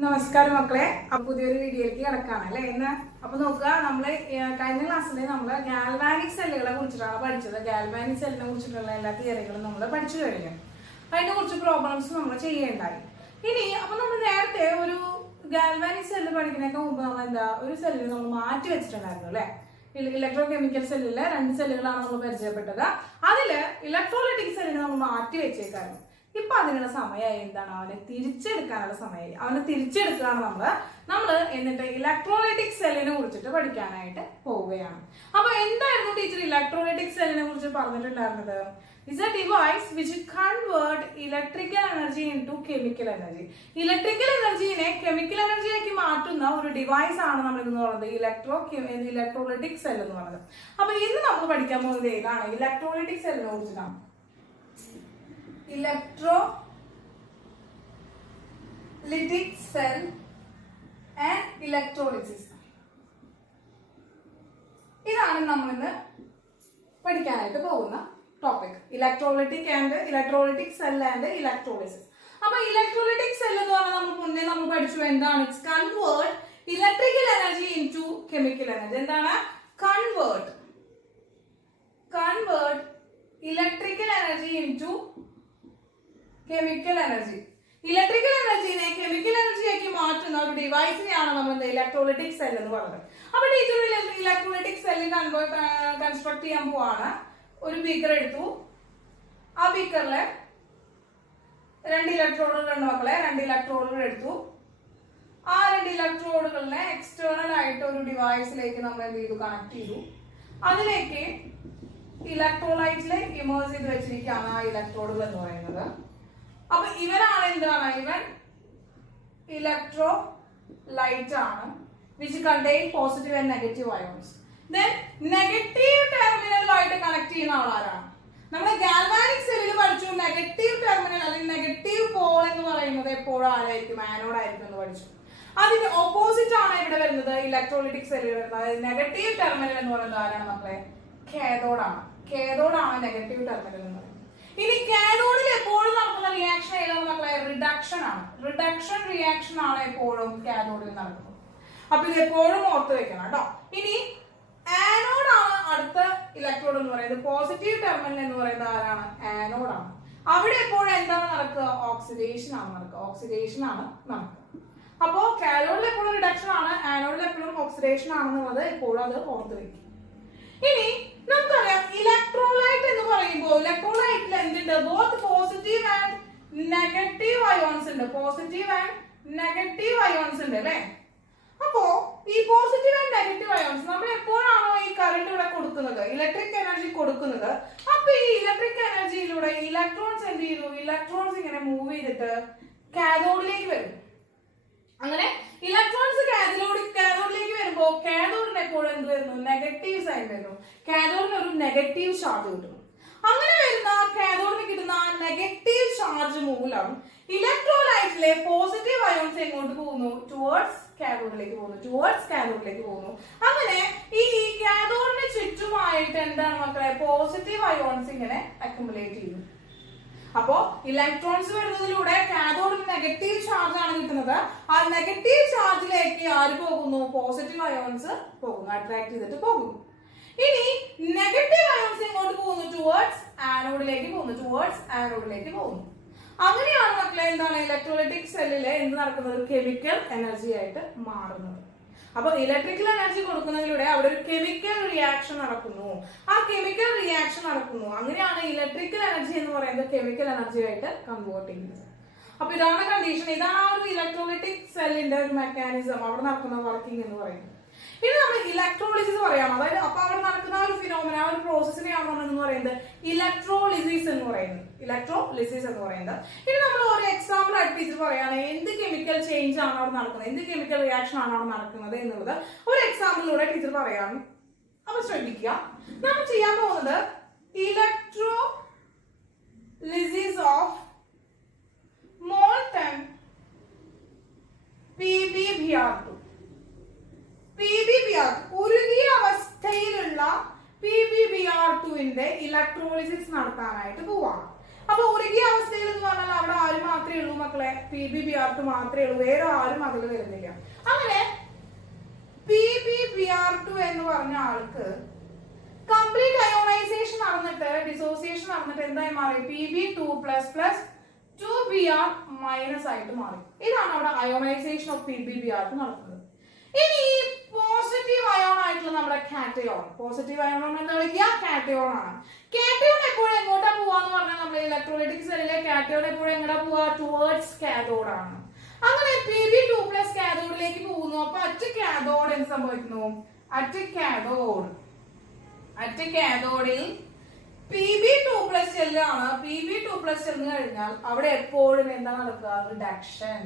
നമസ്കാരം മക്കളെ. അപ്പൊ പുതിയൊരു വീഡിയോയിലേക്ക് കിടക്കാണ് അല്ലെ ഇന്ന്. അപ്പൊ നോക്കുക, നമ്മള് കഴിഞ്ഞ ക്ലാസ്സിൽ നമ്മള് ഗാൽവാനിക് സെല്ലുകളെ കുറിച്ചിട്ടാണ് പഠിച്ചത്. ഗാൽവാനിക് സെല്ലിനെ കുറിച്ചിട്ടുള്ള എല്ലാ തിയറികളും നമ്മൾ പഠിച്ചു കഴിഞ്ഞു. അതിനെ കുറിച്ച് പ്രോബ്ലംസ് നമ്മൾ ചെയ്യേണ്ടായി. ഇനി അപ്പൊ നമ്മൾ നേരത്തെ ഒരു ഗാൽവാനിക് സെല്ല് പഠിക്കുന്നതിനൊക്കെ മുമ്പ് നമ്മൾ ഒരു സെല്ലിൽ നമ്മൾ മാറ്റി വെച്ചിട്ടുണ്ടായിരുന്നു അല്ലെ. ഇലക്ട്രോ കെമിക്കൽ സെല്ലില് 2 സെല്ലുകളാണ് നമ്മൾ പരിചയപ്പെട്ടത്. അതില് ഇലക്ട്രോലൈറ്റിക് സെല്ലിനെ നമ്മൾ മാറ്റി വെച്ചേക്കായിരുന്നു. ഇപ്പൊ അതിനുള്ള സമയമായി. എന്താണ്? അവനെ തിരിച്ചെടുക്കാനുള്ള സമയമായി. അവനെ തിരിച്ചെടുക്കുകയാണ് നമ്മള് എന്നിട്ട് ഇലക്ട്രോലൈറ്റിക് സെല്ലിനെ കുറിച്ചിട്ട് പഠിക്കാനായിട്ട് പോവുകയാണ്. അപ്പൊ എന്തായിരുന്നു ടീച്ചർ ഇലക്ട്രോലൈറ്റിക് സെല്ലിനെ കുറിച്ച് പറഞ്ഞിട്ടുണ്ടായിരുന്നത്? Is a device which convert electrical energy into chemical energy. Electrical എനർജീനെ കെമിക്കൽ എനർജിയാക്കി മാറ്റുന്ന ഒരു ഡിവൈസ് ആണ് നമ്മൾ ഇന്ന് പറയുന്നത് ഇലക്ട്രോലൈറ്റിക് സെൽ എന്ന് പറയുന്നത്. അപ്പൊ ഇന്ന് നമ്മൾ പഠിക്കാൻ പോകുന്നത് ഏതാണ്? ഇലക്ട്രോലൈറ്റിക് സെല്ലിനെ കുറിച്ചിട്ടാണ്. Electrolytic cell and electrolysis. ഇതാണ് നമ്മൾ ഇന്ന് പഠിക്കാനായിട്ട് പോകുന്ന topic. Electrolytic cell and electrolysis. അപ്പൊ ഇലക്ട്രോലൈറ്റിക് സെൽ എന്ന് പറഞ്ഞാൽ നമ്മൾ പഠിച്ചു എന്താണ്? It's convert electrical energy into chemical energy. എന്താണ്? Convert electrical energy into chemical energy. Electrical എനർജിനെ കെമിക്കൽ എനർജിയാക്കി മാറ്റുന്ന ഒരു ഡിവൈസിനെയാണ് നമ്മൾ ഇലക്ട്രോലൈറ്റിക് സെൽ എന്ന് പറയുന്നത്. അപ്പൊ ടീച്ചർ ഇലക്ട്രോലൈറ്റിക് സെല്ലിൽ കൺസ്ട്രക്ട് ചെയ്യാൻ പോവാണ്. ഒരു ബീക്കർ എടുത്തു. ആ ബീക്കറിലെ 2 ഇലക്ട്രോഡുകൾ എടുത്തു. ആ 2 ഇലക്ട്രോഡുകളിനെ എക്സ്റ്റേണൽ ആയിട്ട് ഒരു ഡിവൈസിലേക്ക് നമ്മൾ എന്ത് ചെയ്തു? കണക്ട് ചെയ്തു. അതിലേക്ക് ഇലക്ട്രോലൈറ്റിലെ ഇമേഴ്സ് ചെയ്ത് വെച്ചിരിക്കുകയാണ് ആ ഇലക്ട്രോഡുകൾ എന്ന് പറയുന്നത്. അപ്പൊ ഇവരാണ് എന്താണ്? ഇവൻ ഇലക്ട്രോലൈറ്റ് ആണ്, which contain positive and negative ions. Then negative ടെർമിനലുമായിട്ട് കണക്ട് ചെയ്യുന്ന ആളാരാണ്? നമ്മുടെ ഗാൽവാനിക് സെല്ലിൽ പഠിച്ചു നെഗറ്റീവ് ടെർമിനൽ അല്ലെങ്കിൽ നെഗറ്റീവ് പോൾ എന്ന് പറയുന്നത് എപ്പോഴും ആരായിരിക്കും? ആനോഡ് ആയിരിക്കും എന്ന് പഠിച്ചു. അതിന്റെ ഓപ്പോസിറ്റ് ആണ് ഇവിടെ വരുന്നത് ഇലക്ട്രോലൈറ്റിക് സെല്ലിൽ വരുന്നത്. അതായത് നെഗറ്റീവ് ടെർമിനൽ എന്ന് പറയുന്നത് ആരാണ് മക്കളെ? കാഥോഡാണ്. കാഥോഡാണ് നെഗറ്റീവ് ടെർമിനൽ എന്ന് പറയുന്നത്. ഇനി കാഥോഡിൽ എപ്പോഴും നടക്കുന്ന റിയാക്ഷൻ ഏതാണ് മക്കളെ? റിഡക്ഷൻ ആണ്. റിഡക്ഷൻ റിയാക്ഷൻ ആണ് എപ്പോഴും കാഥോഡിൽ നടക്കുന്നത്. അപ്പൊ ഇത് എപ്പോഴും ഓർത്ത് വെക്കണം കേട്ടോ. ഇനി ആനോഡാണ് അടുത്ത ഇലക്ട്രോഡ് എന്ന് പറയുന്നത്. പോസിറ്റീവ് ടെർമിനൽ എന്ന് പറയുന്നത് ആരാണ്? ആനോഡാണ്. അവിടെ എപ്പോഴും എന്താണ് നടക്കുക? ഓക്സിഡേഷൻ ആണ് നടക്കുക. അപ്പോ കാഥോഡിൽ എപ്പോഴും റിഡക്ഷൻ ആണ്, ആനോഡിൽ എപ്പോഴും ഓക്സിഡേഷൻ ആണെന്നുള്ളത് എപ്പോഴും അത് ഓർത്ത് വെക്കും. ഇനി നമുക്കറിയാം ഇലക്ട്രോലൈറ്റ് എന്ന് പറയുമ്പോൾ ഇലക്ട്രോലൈറ്റിൽ എന്തുണ്ട്? Both positive and negative ions ഉണ്ട് അല്ലെ. അപ്പോ ഈ പോസിറ്റീവ് ആൻഡ് നെഗറ്റീവ് അയോൺസ് നമ്മൾ എപ്പോഴാണോ ഈ കറണ്ട് ഇവിടെ കൊടുക്കുന്നത്, ഇലക്ട്രിക് എനർജി കൊടുക്കുന്നത്, അപ്പൊ ഈ ഇലക്ട്രിക് എനർജിയിലൂടെ ഇലക്ട്രോൺസ് എന്ത് ചെയ്യുന്നു? ഇലക്ട്രോൺസ് ഇങ്ങനെ മൂവ് ചെയ്തിട്ട് കാഥോഡിലേക്ക് വരും. അങ്ങനെ ഇലക്ട്രോൺസ് കാഥോഡിലേക്ക് വരുമ്പോ കാഥോഡിന് എപ്പോഴും എന്ത് വരുന്നു? നെഗറ്റീവ് സൈൻ വരുന്നു. കാഥോഡിന് ഒരു നെഗറ്റീവ് ചാർജ് കിട്ടുന്നു. അങ്ങനെ വരുന്ന കാഥോഡിന് കിട്ടുന്ന നെഗറ്റീവ് ചാർജ് മൂലം ഇലക്ട്രോലൈറ്റിലെ പോസിറ്റീവ് അയോൺസ് എങ്ങോട്ട് പോകുന്നു? ടുവേർഡ്സ് കാഥോഡിലേക്ക് പോകുന്നു. അങ്ങനെ ഈ കാഥോഡിന് ചുറ്റുമായിട്ട് എന്താണ് മക്കളെ? പോസിറ്റീവ് അയോൺസ് ഇങ്ങനെ അക്യുമുലേറ്റ് ചെയ്യുന്നു. അപ്പോ ഇലക്ട്രോൺസ് വരുന്നതിലൂടെ കാഥോഡിന് നെഗറ്റീവ് ചാർജ് ആണ് കിട്ടുന്നത്. ആ നെഗറ്റീവ് ചാർജിലേക്ക് ആര് പോകുന്നു? പോസിറ്റീവ് അയോൺസ് പോകുന്നു, അട്രാക്ട് ചെയ്തിട്ട് പോകുന്നു. ഇനി നെഗറ്റീവ് അയോൺസ് എങ്ങോട്ട് പോകുന്നു? ടുവേർഡ്സ് ആനോഡിലേക്ക് പോകുന്നു. അങ്ങനെയാണ് മക്കളെ എന്താണ് ഇലക്ട്രോലൈറ്റിക് സെല്ലില് എന്ത് നടക്കുന്നത്? കെമിക്കൽ എനർജി ആയിട്ട് മാറുന്നത്. അപ്പൊ ഇലക്ട്രിക്കൽ എനർജി കൊടുക്കുന്നതിലൂടെ അവിടെ ഒരു കെമിക്കൽ റിയാക്ഷൻ നടക്കുന്നു. അങ്ങനെയാണ് ഇലക്ട്രിക്കൽ എനർജി എന്ന് പറയുന്നത് കെമിക്കൽ എനർജി ആയിട്ട് കൺവേർട്ട് ചെയ്യുന്നത്. അപ്പൊ ഇതാണ് കണ്ടീഷൻ. ഇതാണ് ആ ഒരു ഇലക്ട്രോലൈറ്റിക് സെല്ലിന്റെ ഒരു മെക്കാനിസം, അവിടെ നടക്കുന്ന വർക്കിംഗ് എന്ന് പറയുന്നത്. ഇനി നമ്മൾ ഇലക്ട്രോളിസിസ് പറയാം. അതായത് അപ്പൊ അവിടെ നടക്കുന്ന ഒരു ഫിനോമിന, ആ ഒരു പ്രോസസ്സിനെയാണ് നമ്മൾ എന്ന് പറയുന്നത് ഇലക്ട്രോളിസിസ് എന്ന് പറയുന്നത്. ഇനി നമ്മൾ ഒരു എക്സാമ്പിൾ ആയിട്ട് ടീച്ചർ പറയാണ് എന്ത് കെമിക്കൽ ചേഞ്ച് ആണ് അവിടെ നടക്കുന്നത്, എന്ത് കെമിക്കൽ റിയാക്ഷൻ ആണ് അവിടെ നടക്കുന്നത് എന്നുള്ളത് ഒരു എക്സാമ്പിളിലൂടെ ടീച്ചർ പറയാണ്. അപ്പൊ ശ്രദ്ധിക്കുക, നമ്മൾ ചെയ്യാൻ പോകുന്നത് ഇലക്ട്രോളിസിസ് ഓഫ് മോൾട്ടൺ PbBr2. ഉരുകിയ അവസ്ഥയിലുള്ള PbBr2 ഇലക്ട്രോളിസിസ് നടത്താനായിട്ട് പോവാണ്. അപ്പൊ ഉരുകിയ അവസ്ഥയിൽ എന്ന് പറഞ്ഞാൽ അവിടെ ആര് മാത്രമേ ഉള്ളൂ മക്കളെ? PbBr2 മാത്രമേ ഉള്ളൂ, വേറെ ആരും അതിൽ വരുന്നില്ല. അങ്ങനെ PbBr2 എന്ന് പറഞ്ഞ ആൾക്ക് കംപ്ലീറ്റ് അയോണൈസേഷൻ നടന്നിട്ട് ഡിസോസിയേഷൻ നടന്നിട്ട് എന്തായി മാറി? Pb2 പ്ലസ് 2Br മൈനസ് ആയിട്ട് മാറി. ഇതാണ് അവിടെ അയോണൈസേഷൻ ഓഫ് PbBr2 നടക്കുന്നത്. ഇനി ഈ പോസിറ്റീവ് അയോൺ ആയിട്ടുള്ള നമ്മുടെ കാറ്റയോൺ, പോസിറ്റീവ് അയോൺ എന്താ വിളിക്കുക? കാറ്റയോൺ ആണ്. കാറ്റയോൺ എപ്പോഴും എങ്ങോട്ടാ പോവാന്ന് പറഞ്ഞാൽ നമ്മുടെ ഇലക്ട്രോലൈറ്റിക് സെല്ലിലെ കാറ്റയോൺ എപ്പോഴും എങ്ങോട്ടാ പോവാ? ടുവേർഡ്സ് കാഥോഡ് ആണ്. അങ്ങനെ Pb2 പ്ലസ് കാഥോഡിലേക്ക് പോകുന്നു. അപ്പൊ അറ്റ് കാഥോഡ് എന്ത് സംഭവിക്കുന്നു? അറ്റ് കാഥോഡിൽ Pb2 പ്ലസ് ചെല്ലാണ്. Pb2 പ്ലസ് ചെന്ന് കഴിഞ്ഞാൽ അവിടെ എപ്പോഴും എന്താ നടക്കുക? റിഡക്ഷൻ.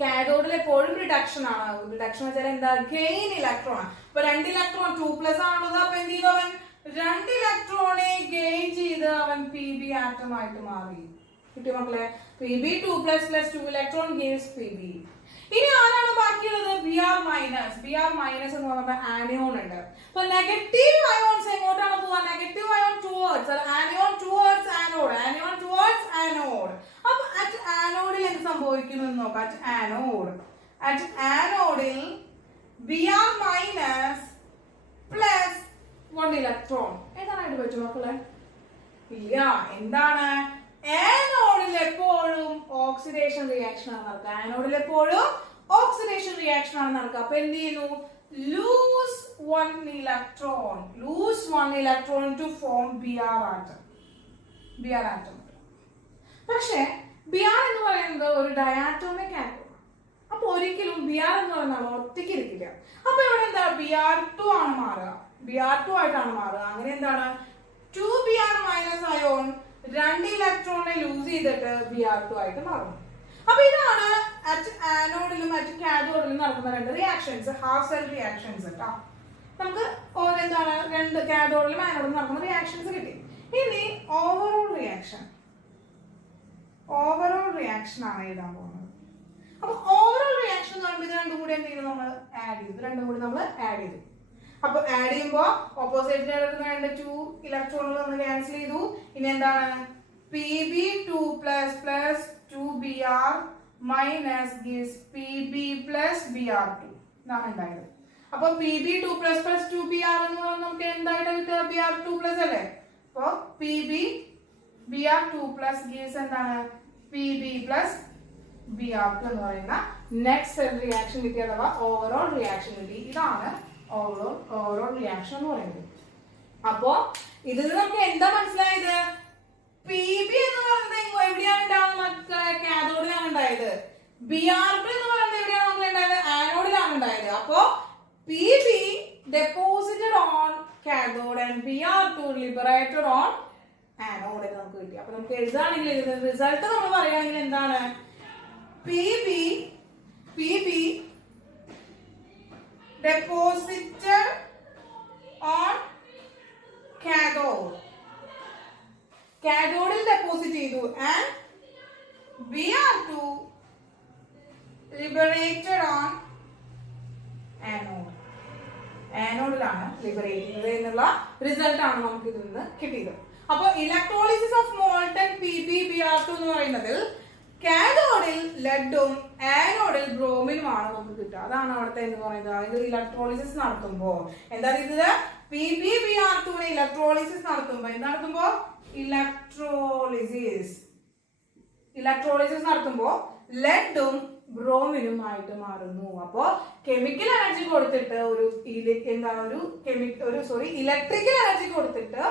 കാഥോഡിൽ എപ്പോഴും റിഡക്ഷൻ ആണ്. റിഡക്ഷൻ വെച്ചാൽ എന്താ? ഗെയിൻ ഇലക്ട്രോൺ ആണ്. അപ്പൊ 2 ഇലക്ട്രോൺ 2 പ്ലസ് ആണുള്ളത്. അപ്പൊ എന്ത് ചെയ്തു അവൻ? 2 ഇലക്ട്രോണെ ഗെയിൻ ചെയ്ത് അവൻ Pb ആറ്റം ആയിട്ട് മാറി. കിട്ടിയ മക്കളെ? Pb2 plus 2 electron gives Pb. ഇനി ആരാണ് ബാക്കിയുള്ളത്? Br minus. Br മൈനസ് എന്ന് പറയുമ്പോൾ ആനിയോൺ ഉണ്ട്. അപ്പൊ നെഗറ്റീവ് അയോൺസ് എങ്ങോട്ടാണ് പോവാ? Negative ion towards anion, towards anode, anion towards anode. അപ്പൊ അറ്റ് ആനോഡിൽ എന്ത് സംഭവിക്കുന്നു എന്ന് നോക്കാം. അറ്റ് ആനോഡിൽ Br മൈനസ് പ്ലസ് 1 ഇലക്ട്രോൺ. ഏതാണായിട്ട് പറ്റും മക്കളെ? ഇല്ല. എന്താണ്? ആനോഡിൽ എപ്പോഴും ഓക്സിഡേഷൻ റിയാക്ഷൻ ആണ് നടക്കുക. ആനോഡിൽ എപ്പോഴും ഓക്സിഡേഷൻ റിയാക്ഷൻ ആണ് നടക്കുക. അപ്പൊ എന്ത് ചെയ്യുന്നു? Lose 1 electron to form Br atom. പക്ഷെ Br എന്ന് പറയുന്നത് ഒരു ഡയാറ്റോമിക് ആറ്റം. അപ്പൊ ഒരിക്കലും Br എന്ന് പറയുന്ന ഒറ്റയ്ക്ക് ഇരിക്കില്ല. അപ്പൊ ഇവിടെ എന്താ? Br2 ആണ് മാറുക. Br2 ആയിട്ടാണ് മാറുക. അങ്ങനെ എന്താണ്? 2Br മൈനസ് അയോൺ 2 ഇലക്ട്രോണെ ലൂസ് ചെയ്തിട്ട് Br2 ആയിട്ട് മാറും. അപ്പൊ ഇതാണ് അറ്റ് ആനോഡിലും അറ്റ് കാഥോഡിലും നടക്കുന്ന 2 റിയാക്ഷൻസ്, ഹാഫ് സെൽ റിയാക്ഷൻസ് കേട്ടോ. നമുക്ക് എന്താണ്? 2 കാഥോഡിലും ആനോഡിലും നടക്കുന്ന റിയാക്ഷൻസ് കിട്ടി. ഇനി ഓവറോൾ റിയാക്ഷൻ ആണ് എഴുതാൻ പോകുന്നത്. അപ്പൊ ഓവറോൾ റിയാക്ഷൻ എന്ന് പറയുമ്പോൾ ഇത് രണ്ടും കൂടി എന്തെങ്കിലും നമ്മൾ ആഡ് ചെയ്തു. അപ്പൊ ആഡ് ചെയ്യുമ്പോ ഓപ്പോസിറ്റ് എടുക്കുന്ന 2 ഇലക്ട്രോണുകൾ നമ്മൾ ക്യാൻസൽ ചെയ്തു. ഇനി എന്താണ്? Pb2 plus 2Br minus gives Pb plus Br2. ഇതാണ് ഉണ്ടായത്. അപ്പൊ Pb2 പ്ലസ് 2Br എന്ന് പറയുന്നത് നമുക്ക് എന്തായിട്ട് കിട്ടുക? Br2 പ്ലസ് അല്ലേ? അപ്പൊ Br2 പ്ലസ് ഗിവ്സ് എന്താണ്? Pb പ്ലസ് Br2 എന്ന് പറയുന്ന നെക്സ്റ്റ് സെൽ റിയാക്ഷൻ കിട്ടി, അഥവാ ഓവറോൾ റിയാക്ഷൻ കിട്ടി. ഇതാണ് ഓവറോൾ റിയാക്ഷൻ എന്ന് പറയുന്നത്. അപ്പോ ഇതിൽ നമുക്ക് എന്താ മനസ്സിലായത്? Pb എന്ന് പറയുന്നത് എവിടെയാണ് ഉണ്ടാവുന്നത്? കാഥോഡിലാണ് ഉണ്ടായത്. Br2 എന്ന് പറയുന്നത് എവിടെയാണ് നമുക്ക് ഉണ്ടായത്? ആനോഡിലാണ് ഉണ്ടായത്. അപ്പോ Pb deposited on cathode and Br2 liberated on anode എന്ന് നമുക്ക് കിട്ടി. അപ്പൊ നമുക്ക് എഴുതാണെങ്കിൽ ഇതിന്റെ റിസൾട്ട് നമ്മൾ പറയുകയാണെങ്കിൽ എന്താണ്? Pb deposited on cathode. കാഥോഡിൽ ഡെപ്പോസിറ്റ് ചെയ്തു and Br2 liberated on anode. ആനോഡിലാണ് ലിബറേറ്റ് ചെയ്തത് എന്നുള്ള റിസൾട്ട് ആണ് നമുക്ക് ഇതിൽ നിന്ന് കിട്ടിയത്. അപ്പൊ ഇലക്ട്രോളിസിസ് ഓഫ് മോൾട്ടൺ PbBr2 എന്ന് പറയുന്നതിൽ കാഥോഡിൽ ലെഡും ആനോഡിൽ ബ്രോമിനുമാണ് നമുക്ക് കിട്ടുക. അതാണ് അവിടുത്തെ എന്ന് പറയുന്നത്. അതായത് ഇലക്ട്രോളിസിസ് നടത്തുമ്പോ എന്താ ചെയ്തത്? PbBr2 ഇലക്ട്രോളിസിസ് നടത്തുമ്പോ ഇലക്ട്രോളിസിസ് നടത്തുമ്പോ ലെഡും ബ്രോമിനും ആയിട്ട് മാറുന്നു. അപ്പോ കെമിക്കൽ എനർജി കൊടുത്തിട്ട് ഇലക്ട്രിക്കൽ എനർജി കൊടുത്തിട്ട്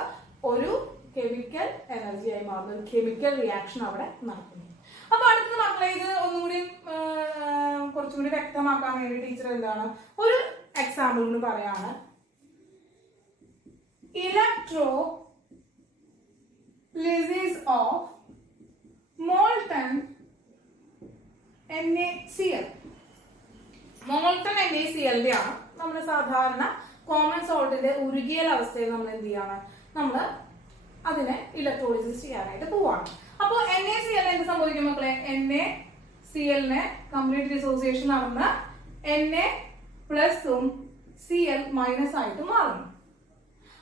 ഒരു കെമിക്കൽ എനർജി ആയി മാറുന്നു. ഒരു കെമിക്കൽ റിയാക്ഷൻ അവിടെ നടക്കുന്നു. അപ്പൊ അടുത്ത മക്കളെ ഇത് ഒന്നുകൂടി കുറച്ചും കൂടി വ്യക്തമാക്കാൻ വേണ്ടി ടീച്ചർ എന്താണ് ഒരു എക്സാമ്പിൾ എന്ന് പറയാണ്. Electrolysis of molten NaCl. Molten NaCl ആണ് നമ്മുടെ സാധാരണ കോമൺ സോൾട്ടിന്റെ ഉരുകിയ അവസ്ഥയിൽ നമ്മൾ എന്ത് ചെയ്യാണ്? നമ്മൾ അതിനെ ഇലക്ട്രോളിസിസ് ചെയ്യാനായിട്ട് പോവാണ്. അപ്പോൾ NaCl എന്ത് സംഭവിക്കും മക്കളെ? NaCl കംപ്ലീറ്റ് ഡിസോസിയേഷൻ നടന്ന് Na പ്ലസും Cl മൈനസ് ആയിട്ട് മാറുന്നു.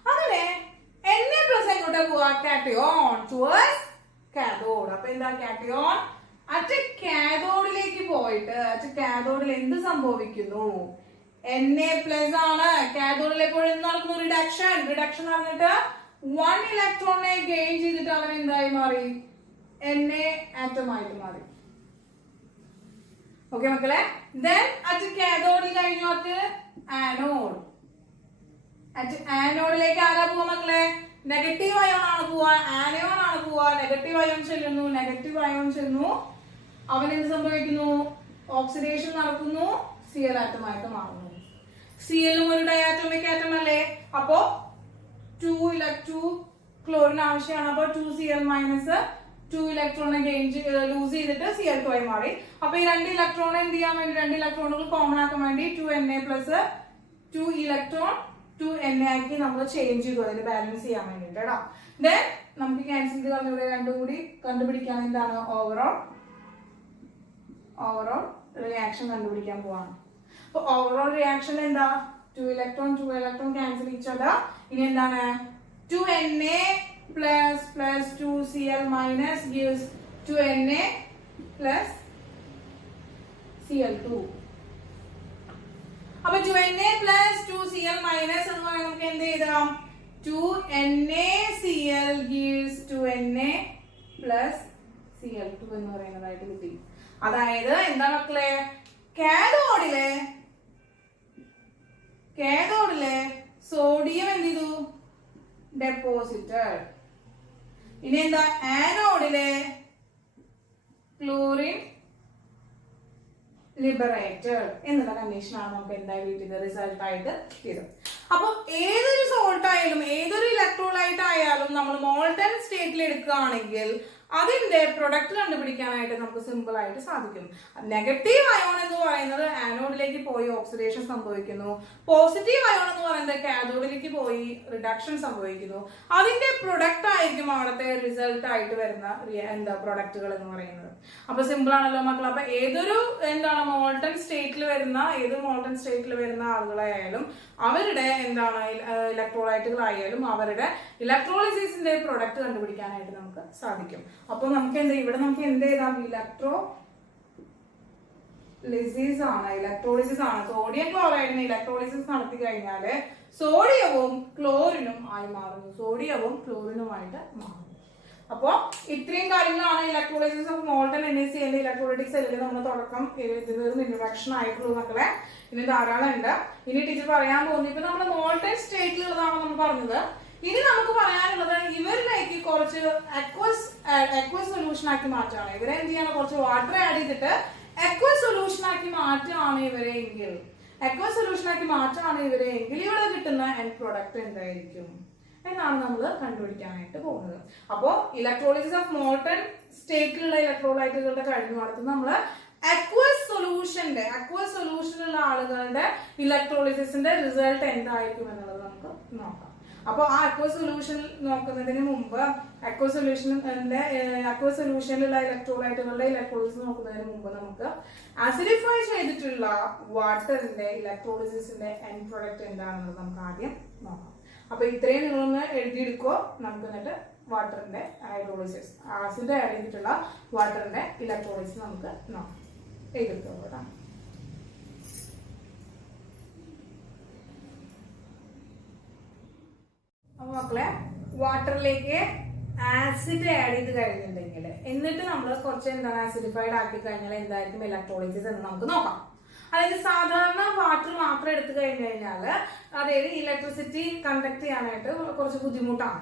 അങ്ങനെ Na പ്ലസ് എങ്ങോട്ടാ പോവാ? Cation towards cathode. അപ്പൊ എന്താ കാറ്റയോൺ അറ്റ് കാഥോഡിലേക്ക് പോയിട്ട് അറ്റ് കാഥോഡിൽ എന്ത് സംഭവിക്കുന്നു? Na പ്ലസ് ആണ്. കാഥോഡിൽ എപ്പോഴും എന്ത് നടക്കുന്നു? റിഡക്ഷൻ. റിഡക്ഷൻ പറഞ്ഞിട്ട് 1 ഇലക്ട്രോണിനെ ഗെയിൻ ചെയ്തിട്ട് അവൻ എന്തായി മാറി? Na ആറ്റം ആയിട്ട് മാറി. ഓക്കെ മക്കളെ. ദെൻ അറ്റ് കാഥോഡിൽ കഴിഞ്ഞു അറ്റ് ആനോഡ്. അറ്റ് ആനോഡിലേക്ക് ആരാ പോവാ മക്കളെ? നെഗറ്റീവ് അയോൺ ആണ് പോവാ, ആനയോൺ ആണ് പോവാ. നെഗറ്റീവ് അയോൺ ചെല്ലുന്നു, നെഗറ്റീവ് അയോൺ ചെല്ലുന്നു. അവൻ എന്ത് സംഭവിക്കുന്നു? ഓക്സിഡേഷൻ നടക്കുന്നു, Cl ആറ്റമായിട്ട് മാറുന്നു. Cl ഒരു ഡയാറ്റോമിക് ആറ്റം അല്ലേ? അപ്പോ 2 ക്ലോറിൻ ആവശ്യമാണ്. അപ്പൊ 2Cl മൈനസ് 2 ഇലക്ട്രോണെ ഗെയിൻ ലൂസ് ചെയ്തിട്ട് Cl2 ആയി മാറി. അപ്പൊ ഈ 2 ഇലക്ട്രോൺ എന്ത് ചെയ്യാൻ വേണ്ടി, 2 ഇലക്ട്രോണുകൾ കോമൺ ആക്കാൻ വേണ്ടി 2Na പ്ലസ് 2 ഇലക്ട്രോൺ 2Na ആക്കി നമ്മൾ ചേഞ്ച് ചെയ്തു, അതിന് ബാലൻസ് ചെയ്യാൻ വേണ്ടിട്ട് കേട്ടോ. ദെൻ നമുക്ക് ക്യാൻസൽ ചെയ്ത് ഇവിടെ രണ്ടും കൂടി കണ്ടുപിടിക്കാൻ എന്താണ്? ഓവറോൾ റിയാക്ഷൻ കണ്ടുപിടിക്കാൻ പോവാണ്. അപ്പൊ ഓവറോൾ റിയാക്ഷൻ എന്താ? 2 ഇലക്ട്രോൺ ക്യാൻസൽ ഈച്ച് അതർ. ഇനി എന്താണ്? 2Na plus 2Cl minus gives 2Na plus Cl2. അപ്പൊ 2Na plus 2Cl minus എന്ന് പറയുന്നത് നമുക്ക് എന്ത് ചെയ്താം? 2NaCl gives 2Na plus Cl2 എന്ന് പറയുന്നതായിട്ട് കിട്ടി. അതായത് എന്താ മക്കളെ? കാഥോഡിലെ സോഡിയം എന്ത് ചെയ്തു? ഡെപ്പോസിറ്റഡ്. ഇനി എന്താ? ആനോഡിലെ ക്ലോറിൻ ലിബറേറ്റഡ് എന്നുള്ള കണ്ടീഷനാണ് നമുക്ക് എന്തായാലും റിസൾട്ട് ആയിട്ട് കിട്ടിയത്. അപ്പൊ ഏതൊരു സോൾട്ട് ആയാലും ഏതൊരു ഇലക്ട്രോലൈറ്റ് ആയാലും നമ്മൾ മോൾട്ടൺ സ്റ്റേറ്റിൽ എടുക്കുകയാണെങ്കിൽ അതിന്റെ പ്രൊഡക്റ്റ് കണ്ടുപിടിക്കാനായിട്ട് നമുക്ക് സിമ്പിൾ ആയിട്ട് സാധിക്കും. നെഗറ്റീവ് അയോൺ എന്ന് പറയുന്നത് ആനോഡിലേക്ക് പോയി ഓക്സിഡേഷൻ സംഭവിക്കുന്നു. പോസിറ്റീവ് അയോൺ എന്ന് പറയുന്നത് കാഥോഡിലേക്ക് പോയി റിഡക്ഷൻ സംഭവിക്കുന്നു. അതിന്റെ പ്രൊഡക്റ്റ് ആയിരിക്കും അവിടുത്തെ റിസൾട്ട് ആയിട്ട് വരുന്ന പ്രൊഡക്റ്റുകൾ എന്ന് പറയുന്നത്. അപ്പൊ സിമ്പിൾ ആണല്ലോ മക്കൾ. അപ്പൊ ഏതൊരു മോൾട്ടൺ സ്റ്റേറ്റിൽ വരുന്ന ആളുകളായാലും അവരുടെ ഇലക്ട്രോലൈറ്റുകളായാലും അവരുടെ ഇലക്ട്രോളിസിന്റെ പ്രൊഡക്റ്റ് കണ്ടുപിടിക്കാനായിട്ട് നമുക്ക് സാധിക്കും. അപ്പൊ നമുക്ക് ഇവിടെ നമുക്ക് എന്ത് ചെയ്താം? ഇലക്ട്രോളിസിസ് ആണ്. സോഡിയം ക്ലോറൈഡിന് ഇലക്ട്രോളിസിസ് നടത്തി കഴിഞ്ഞാല് സോഡിയവും ക്ലോറിനും ആയി മാറുന്നു. സോഡിയവും ക്ലോറിനുമായിട്ട് മാറുന്നു. അപ്പോ ഇത്രയും കാര്യങ്ങളാണ് electrolysis of molten NaCl electrolytic സെല്ലിൽ നമ്മൾ തുടക്കം ഇൻട്രൊഡക്ഷൻ ആയിട്ടുള്ളൂ മക്കളെ. ഇനി ധാരാളം ഉണ്ട്. ഇനി ടീച്ചർ പറയാൻ പോകുന്നു. ഇപ്പൊ നമ്മൾ മോൾട്ടൺ സ്റ്റേറ്റിലുള്ളതാണ് നമ്മൾ പറഞ്ഞത്. ഇനി നമുക്ക് പറയാനുള്ളത് ഇവരിലേക്ക് കുറച്ച് അക്വസ് സൊല്യൂഷൻ ആക്കി മാറ്റാണ്. ഇവരെ എന്ത് ചെയ്യണം? കുറച്ച് വാട്ടർ ആഡ് ചെയ്തിട്ട് അക്വസ് സൊല്യൂഷൻ ആക്കി മാറ്റാണ് ഇവരെങ്കിൽ ഇവിടെ കിട്ടുന്ന എൻഡ് പ്രൊഡക്റ്റ് എന്തായിരിക്കും എന്നാണ് നമ്മൾ കണ്ടുപിടിക്കാനായിട്ട് പോകുന്നത്. അപ്പോൾ ഇലക്ട്രോളിസിസ് ഓഫ് മോൾട്ടൺ സ്റ്റേറ്റിലുള്ള ഇലക്ട്രോലൈറ്റുകളുടെ കഴിഞ്ഞു അടുത്ത് നമ്മൾ അക്വസ് സൊല്യൂഷനുള്ള ആളുകളുടെ ഇലക്ട്രോളിസിന്റെ റിസൾട്ട് എന്തായിരിക്കും എന്നുള്ളത് നമുക്ക് നോക്കാം. അപ്പോൾ ആ അക്വസ് സൊല്യൂഷൻ നോക്കുന്നതിന് മുമ്പ് അക്വസ് സൊല്യൂഷനിലുള്ള ഇലക്ട്രോലൈറ്റുകളുടെ ഇലക്ട്രോളിസിസ് നോക്കുന്നതിന് മുമ്പ് നമുക്ക് ആസിഡിഫൈ ചെയ്തിട്ടുള്ള വാട്ടറിന്റെ ഇലക്ട്രോളിസിന്റെ എൻഡ് പ്രൊഡക്റ്റ് എന്താണെന്ന് നമുക്ക് ആദ്യം നോക്കാം. അപ്പൊ ഇത്രയും നിങ്ങളൊന്ന് എഴുതിയെടുക്കോ. നമുക്ക് എന്നിട്ട് വാട്ടറിന്റെ ഹൈഡ്രോളിസിസ് ആസിഡ് ആഡ് ചെയ്തിട്ടുള്ള വാട്ടറിന്റെ ഇലക്ട്രോളിസിസ് നമുക്ക് നോക്കാം. എഴുതിയെടുത്തോ കേട്ടോ. അപ്പൊ മക്കളെ വാട്ടറിലേക്ക് ആസിഡ് ആഡ് ചെയ്ത് കഴിഞ്ഞിട്ടുണ്ടെങ്കിൽ എന്നിട്ട് നമ്മൾ കുറച്ച് ആസിഡിഫൈഡ് ആക്കി കഴിഞ്ഞാൽ എന്തായിരിക്കും ഇലക്ട്രോളിസിസ് എന്ന് നമുക്ക് നോക്കാം. അതായത് സാധാരണ വാട്ടർ മാത്രം എടുത്തു കഴിഞ്ഞാൽ അതായത് ഇലക്ട്രിസിറ്റി കണ്ടക്ട് ചെയ്യാനായിട്ട് കുറച്ച് ബുദ്ധിമുട്ടാണ്.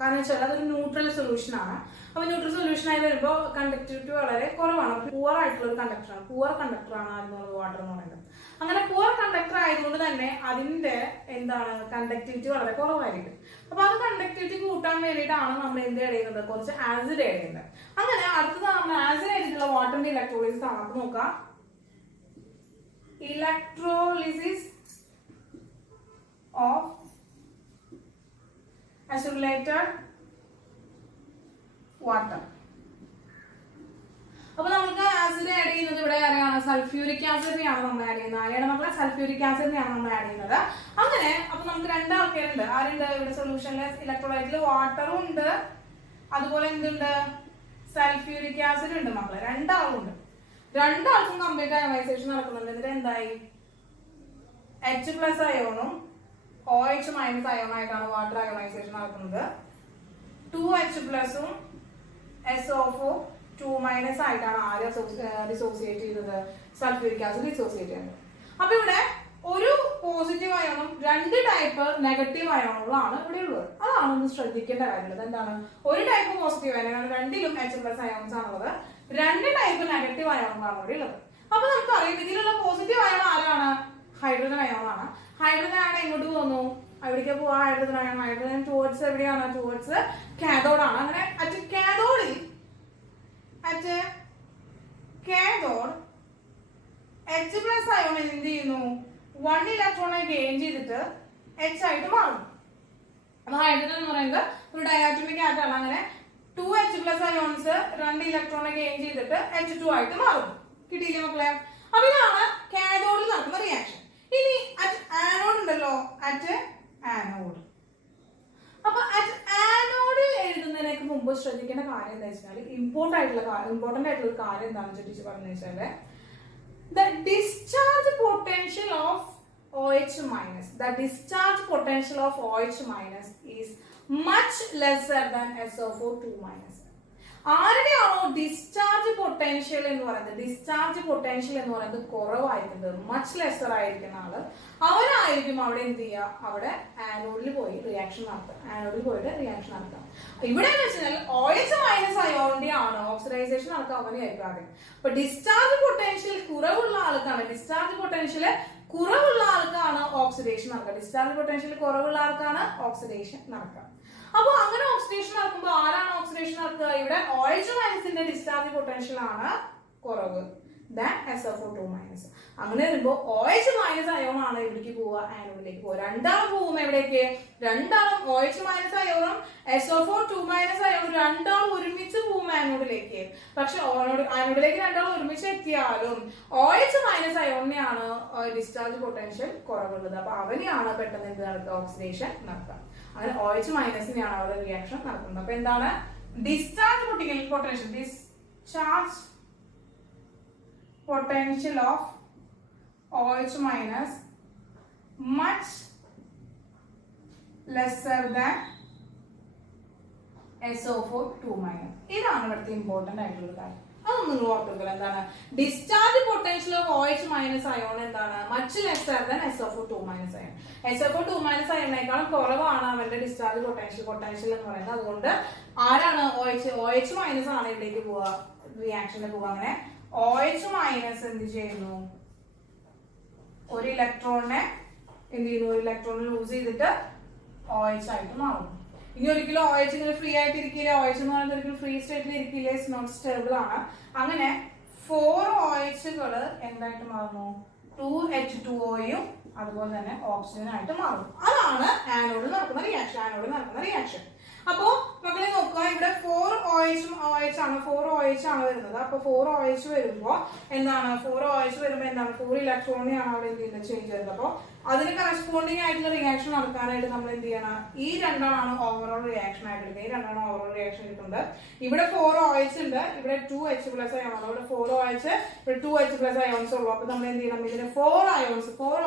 കാരണം വെച്ചാൽ അതൊരു ന്യൂട്രൽ സൊല്യൂഷൻ ആണ്. അപ്പൊ ന്യൂട്രൽ സൊല്യൂഷൻ ആയി വരുമ്പോൾ കണ്ടക്ടിവിറ്റി വളരെ കുറവാണ്. പൂവർ ആയിട്ടുള്ള ഒരു കണ്ടക്ടറാണ്. പൂവർ കണ്ടക്ടറാണ് വാട്ടർ എന്ന് പറയുന്നത്. അങ്ങനെ പൂവർ കണ്ടക്ടർ ആയതുകൊണ്ട് തന്നെ അതിന്റെ കണ്ടക്ടിവിറ്റി വളരെ കുറവായിരിക്കും. അപ്പൊ അത് കണ്ടക്ടിവിറ്റി കൂട്ടാൻ വേണ്ടിയിട്ടാണ് നമ്മൾ എന്ത് ചെയ്യുന്നത്? കുറച്ച് ആസിഡ് ആഡ് ചെയ്യുന്നത്. അങ്ങനെ അടുത്തത് നമ്മൾ ആസിഡ് ആയിട്ടുള്ള വാട്ടറിന്റെ ഇലക്ട്രോളിസിസ് ആണ്. അപ്പൊ നോക്കാം. Electrolysis of acidulated water. അപ്പൊ നമുക്ക് ആസിഡ് ആഡ് ചെയ്യുന്നത് ഇവിടെ ആരെയാണ്? സൾഫ്യൂരിക് ആസിഡിനെയാണ് നമ്മൾ ആഡ് ചെയ്യുന്നത്. ആരെയാണ് മക്കളെ? സൾഫ്യൂരിക് ആസിഡിനെയാണ് നമ്മൾ ആഡ് ചെയ്യുന്നത്. അങ്ങനെ അപ്പൊ നമുക്ക് രണ്ടാൾക്കാരുണ്ട്. ആരുണ്ട് ഇവിടെ സൊല്യൂഷനിലെ ഇലക്ട്രോലൈറ്റിൽ? വാട്ടറും ഉണ്ട്, അതുപോലെ എന്തുണ്ട്? സൾഫ്യൂരിക് ആസിഡ് ഉണ്ട് മക്കളെ, രണ്ടാളുണ്ട്. രണ്ടാൾക്കും കംപ്ലീറ്റ് അയോണൈസേഷൻ നടക്കുന്നുണ്ട്. എന്നിട്ട് എന്തായി? H പ്ലസ് അയോണും OH മൈനസ് അയോണായിട്ടാണ് വാട്ടർ അയോണൈസേഷൻ നടക്കുന്നത്. 2H പ്ലസും SO2 മൈനസ് ആയിട്ടാണ് ആര് ഡിസോസിയേറ്റ് ചെയ്തത്? സൾഫ്യൂരിക് ആസിഡ് ഡിസോസിയേറ്റ് ചെയ്യുന്നത്. അപ്പൊ ഇവിടെ ഒരു പോസിറ്റീവ് അയോണും 2 ടൈപ്പ് നെഗറ്റീവ് അയോണുകളാണ് ഇവിടെ ഉള്ളത്. അതാണ് ഒന്ന് ശ്രദ്ധിക്കേണ്ട കാര്യമുള്ളത്. എന്താണ്? ഒരു ടൈപ്പ് പോസിറ്റീവ് അയോൺ, രണ്ടിലും H പ്ലസ് അയോൺസ് ആണുള്ളത്. 2 ടൈപ്പ് നെഗറ്റീവ് അയോണുകളാണ് ഇവിടെ ഉള്ളത്. അപ്പൊ നമുക്കറിയാം ഇതിലുള്ള പോസിറ്റീവ് അയോൺ ആരാണ്? ഹൈഡ്രജൻ അയോൺ ആണ്. ഹൈഡ്രജൻ അയോൺ എങ്ങോട്ട് പോകുന്നു? എവിടേക്ക് പോവാ? ഹൈഡ്രജൻ അയോൺ ഹൈഡ്രജൻ ടുവേർഡ്സ് എവിടെയാണ്? ടുവേർഡ്സ് കാഥോഡ് ആണ്. അങ്ങനെ at cathode H plus ion എന്ത് ചെയ്യുന്നു? 1 ഇലക്ട്രോണെ ഗെയിൻ ചെയ്തിട്ട് H ആയിട്ട് മാറും. അപ്പൊ ഹൈഡ്രജൻ എന്ന് പറയുന്നത് ഒരു ഡയാറ്റോമിക് ആറ്റാണ്. അങ്ങനെ 2H പ്ലസ് അയോൺസ് 2 ഇലക്ട്രോണെ ഗെയിൻ ചെയ്തിട്ട് H2 ആയിട്ട് മാറും. കിട്ടിയില്ലേ മക്കളെ? അപ്പൊ ഇതാണ് കാഥോഡിൽ നടക്കുന്ന റിയാക്ഷൻ. ഇനി അറ്റ് ആനോഡ് ഉണ്ടല്ലോ, അറ്റ് ആനോഡ്. അപ്പൊ അറ്റ് ആനോഡ് എഴുതുന്നതിനേക്ക് മുമ്പ് ശ്രദ്ധിക്കേണ്ട കാര്യം എന്താ വെച്ചാൽ, ഇമ്പോർട്ടന്റ് ആയിട്ടുള്ള ഒരു കാര്യം എന്താണെന്ന് ചോദിച്ചു പറഞ്ഞു വെച്ചാല്, the discharge potential of OH minus is much lesser than SO4 2 minus. ആരുടെയാണോ ഡിസ്ചാർജ് പൊട്ടൻഷ്യൽ എന്ന് പറയുന്നത് കുറവായിരിക്കുന്നത്, മച്ച് ലെസർ ആയിരിക്കുന്ന ആള്, അവരായിരിക്കും അവിടെ എന്ത് ചെയ്യുക? അവിടെ ആനോഡിൽ പോയി റിയാക്ഷൻ നടത്താം. ഇവിടെ എന്ന് വെച്ചാൽ OH മൈനസ് അയോണിന്റെ ആണ് ഓക്സിഡൈസേഷൻ നടക്കുക, അവനെയായിരിക്കും ആദ്യം. അപ്പൊ ഡിസ്ചാർജ് പൊട്ടൻഷ്യൽ കുറവുള്ള ആൾക്കാണ് ഓക്സിഡേഷൻ നടക്കുക. അപ്പൊ അങ്ങനെ ഓക്സിഡേഷൻ നടക്കുമ്പോൾ ആരാണ് ഓക്സിഡേഷൻ നടക്കുക? ഇവിടെ OH മൈനസിന്റെ ഡിസ്ചാർജ് പൊട്ടൻഷ്യൽ ആണ് കുറവ് ദാൻ SO4 2 മൈനസ്. അങ്ങനെ വരുമ്പോൾ OH മൈനസ് അയോൺ ആണ് എവിടേക്ക് പോവുക? ആനോഡിലേക്ക് പോവുക. രണ്ടാളും പോവും എവിടേക്ക്? രണ്ടാളും OH മൈനസ് അയോണും SO4 2 മൈനസ് അയോണും രണ്ടാളും ഒരുമിച്ച് പോവും ആനോഡിലേക്ക്. പക്ഷെ ആനോഡിലേക്ക് രണ്ടാളും ഒരുമിച്ച് എത്തിയാലും OH മൈനസ് അയോണിനെയാണ് ഡിസ്ചാർജ് പൊട്ടൻഷ്യൽ കുറവുള്ളത്. അപ്പൊ അവനെയാണ് പെട്ടെന്ന് എന്ത് നടക്കുക? ഓക്സിഡേഷൻ നടക്കുക. അങ്ങനെ OH മൈനസിനെയാണ് അവിടെ റിയാക്ഷൻ നടക്കുന്നത്. അപ്പൊ എന്താണ്? Discharge potential of OH minus much lesser than SO4 2 minus. ഇതാണ് ഇവിടുത്തെ ഇമ്പോർട്ടന്റ് ആയിട്ടുള്ള കാര്യം. അതൊന്നും നിങ്ങൾ ഓർത്തുവെക്കുക. എന്താണ്? Discharge potential of OH minus ion എന്താണ്? Much lesser than SO4 2 minus ion. SO4 2 minus അയോണിനേക്കാളും കുറവാണ് അവരുടെ ഡിസ്ചാർജ് പൊട്ടൻഷ്യൽ എന്ന് പറയുന്നത്. അതുകൊണ്ട് ആരാണ്? OH മൈനസ് ആണ് ഇവിടേക്ക് പോവുക, റിയാക്ഷനിൽ പോവുക. അങ്ങനെ OH മൈനസ് എന്ത് ചെയ്യുന്നു? ഒരു ഇലക്ട്രോണിനെ ലൂസ് ചെയ്തിട്ട് OH ആയിട്ട് മാറുന്നു. ഇനി ഒരിക്കലും OH ഇങ്ങനെ ഫ്രീ ആയിട്ട് ഇരിക്കില്ല. OH എന്ന് പറയുന്നത് ഒരിക്കലും ഫ്രീ സ്റ്റേറ്റിൽ ഇരിക്കില്ല, ഇറ്റ്സ് നോട്ട് സ്റ്റേബിൾ ആണ്. അങ്ങനെ 4 OHകൾ എന്തായിട്ട് മാറുന്നു? 2H2Oയും അതുപോലെ തന്നെ ഓക്സിജൻ ആയിട്ട് മാറുന്നു. അതാണ് ആനോഡിൽ നടക്കുന്ന റിയാക്ഷൻ. അപ്പോ മക്കളെ നോക്കുക, ഇവിടെ 4 OH ആണ് വരുന്നത്. അപ്പൊ 4 OH വരുമ്പോ എന്താണ്? 4 ഇലക്ട്രോണിയാണ് അവിടെ എന്ത് ചെയ്യുന്നത്? ചേഞ്ച് ചെയ്യുന്നത്. അപ്പൊ അതിന് കറസ്പോണ്ടിങ് ആയിട്ടുള്ള റിയാക്ഷൻ നടക്കാനായിട്ട് നമ്മൾ എന്ത് ചെയ്യണം? ഈ രണ്ടാണ് ഓവറോൾ റിയാക്ഷൻ ആയിട്ട് എടുക്കുന്നത്. ഇവിടെ 4 OH ഉണ്ട്, ഇവിടെ 2H പ്ലസ് അയോൺ. ഇവിടെ 4 OH, ഇവിടെ 2H പ്ലസ് അയോൺസ് ഉള്ളൂ. അപ്പൊ നമ്മൾ എന്ത് ചെയ്യണം? ഇതിന് 4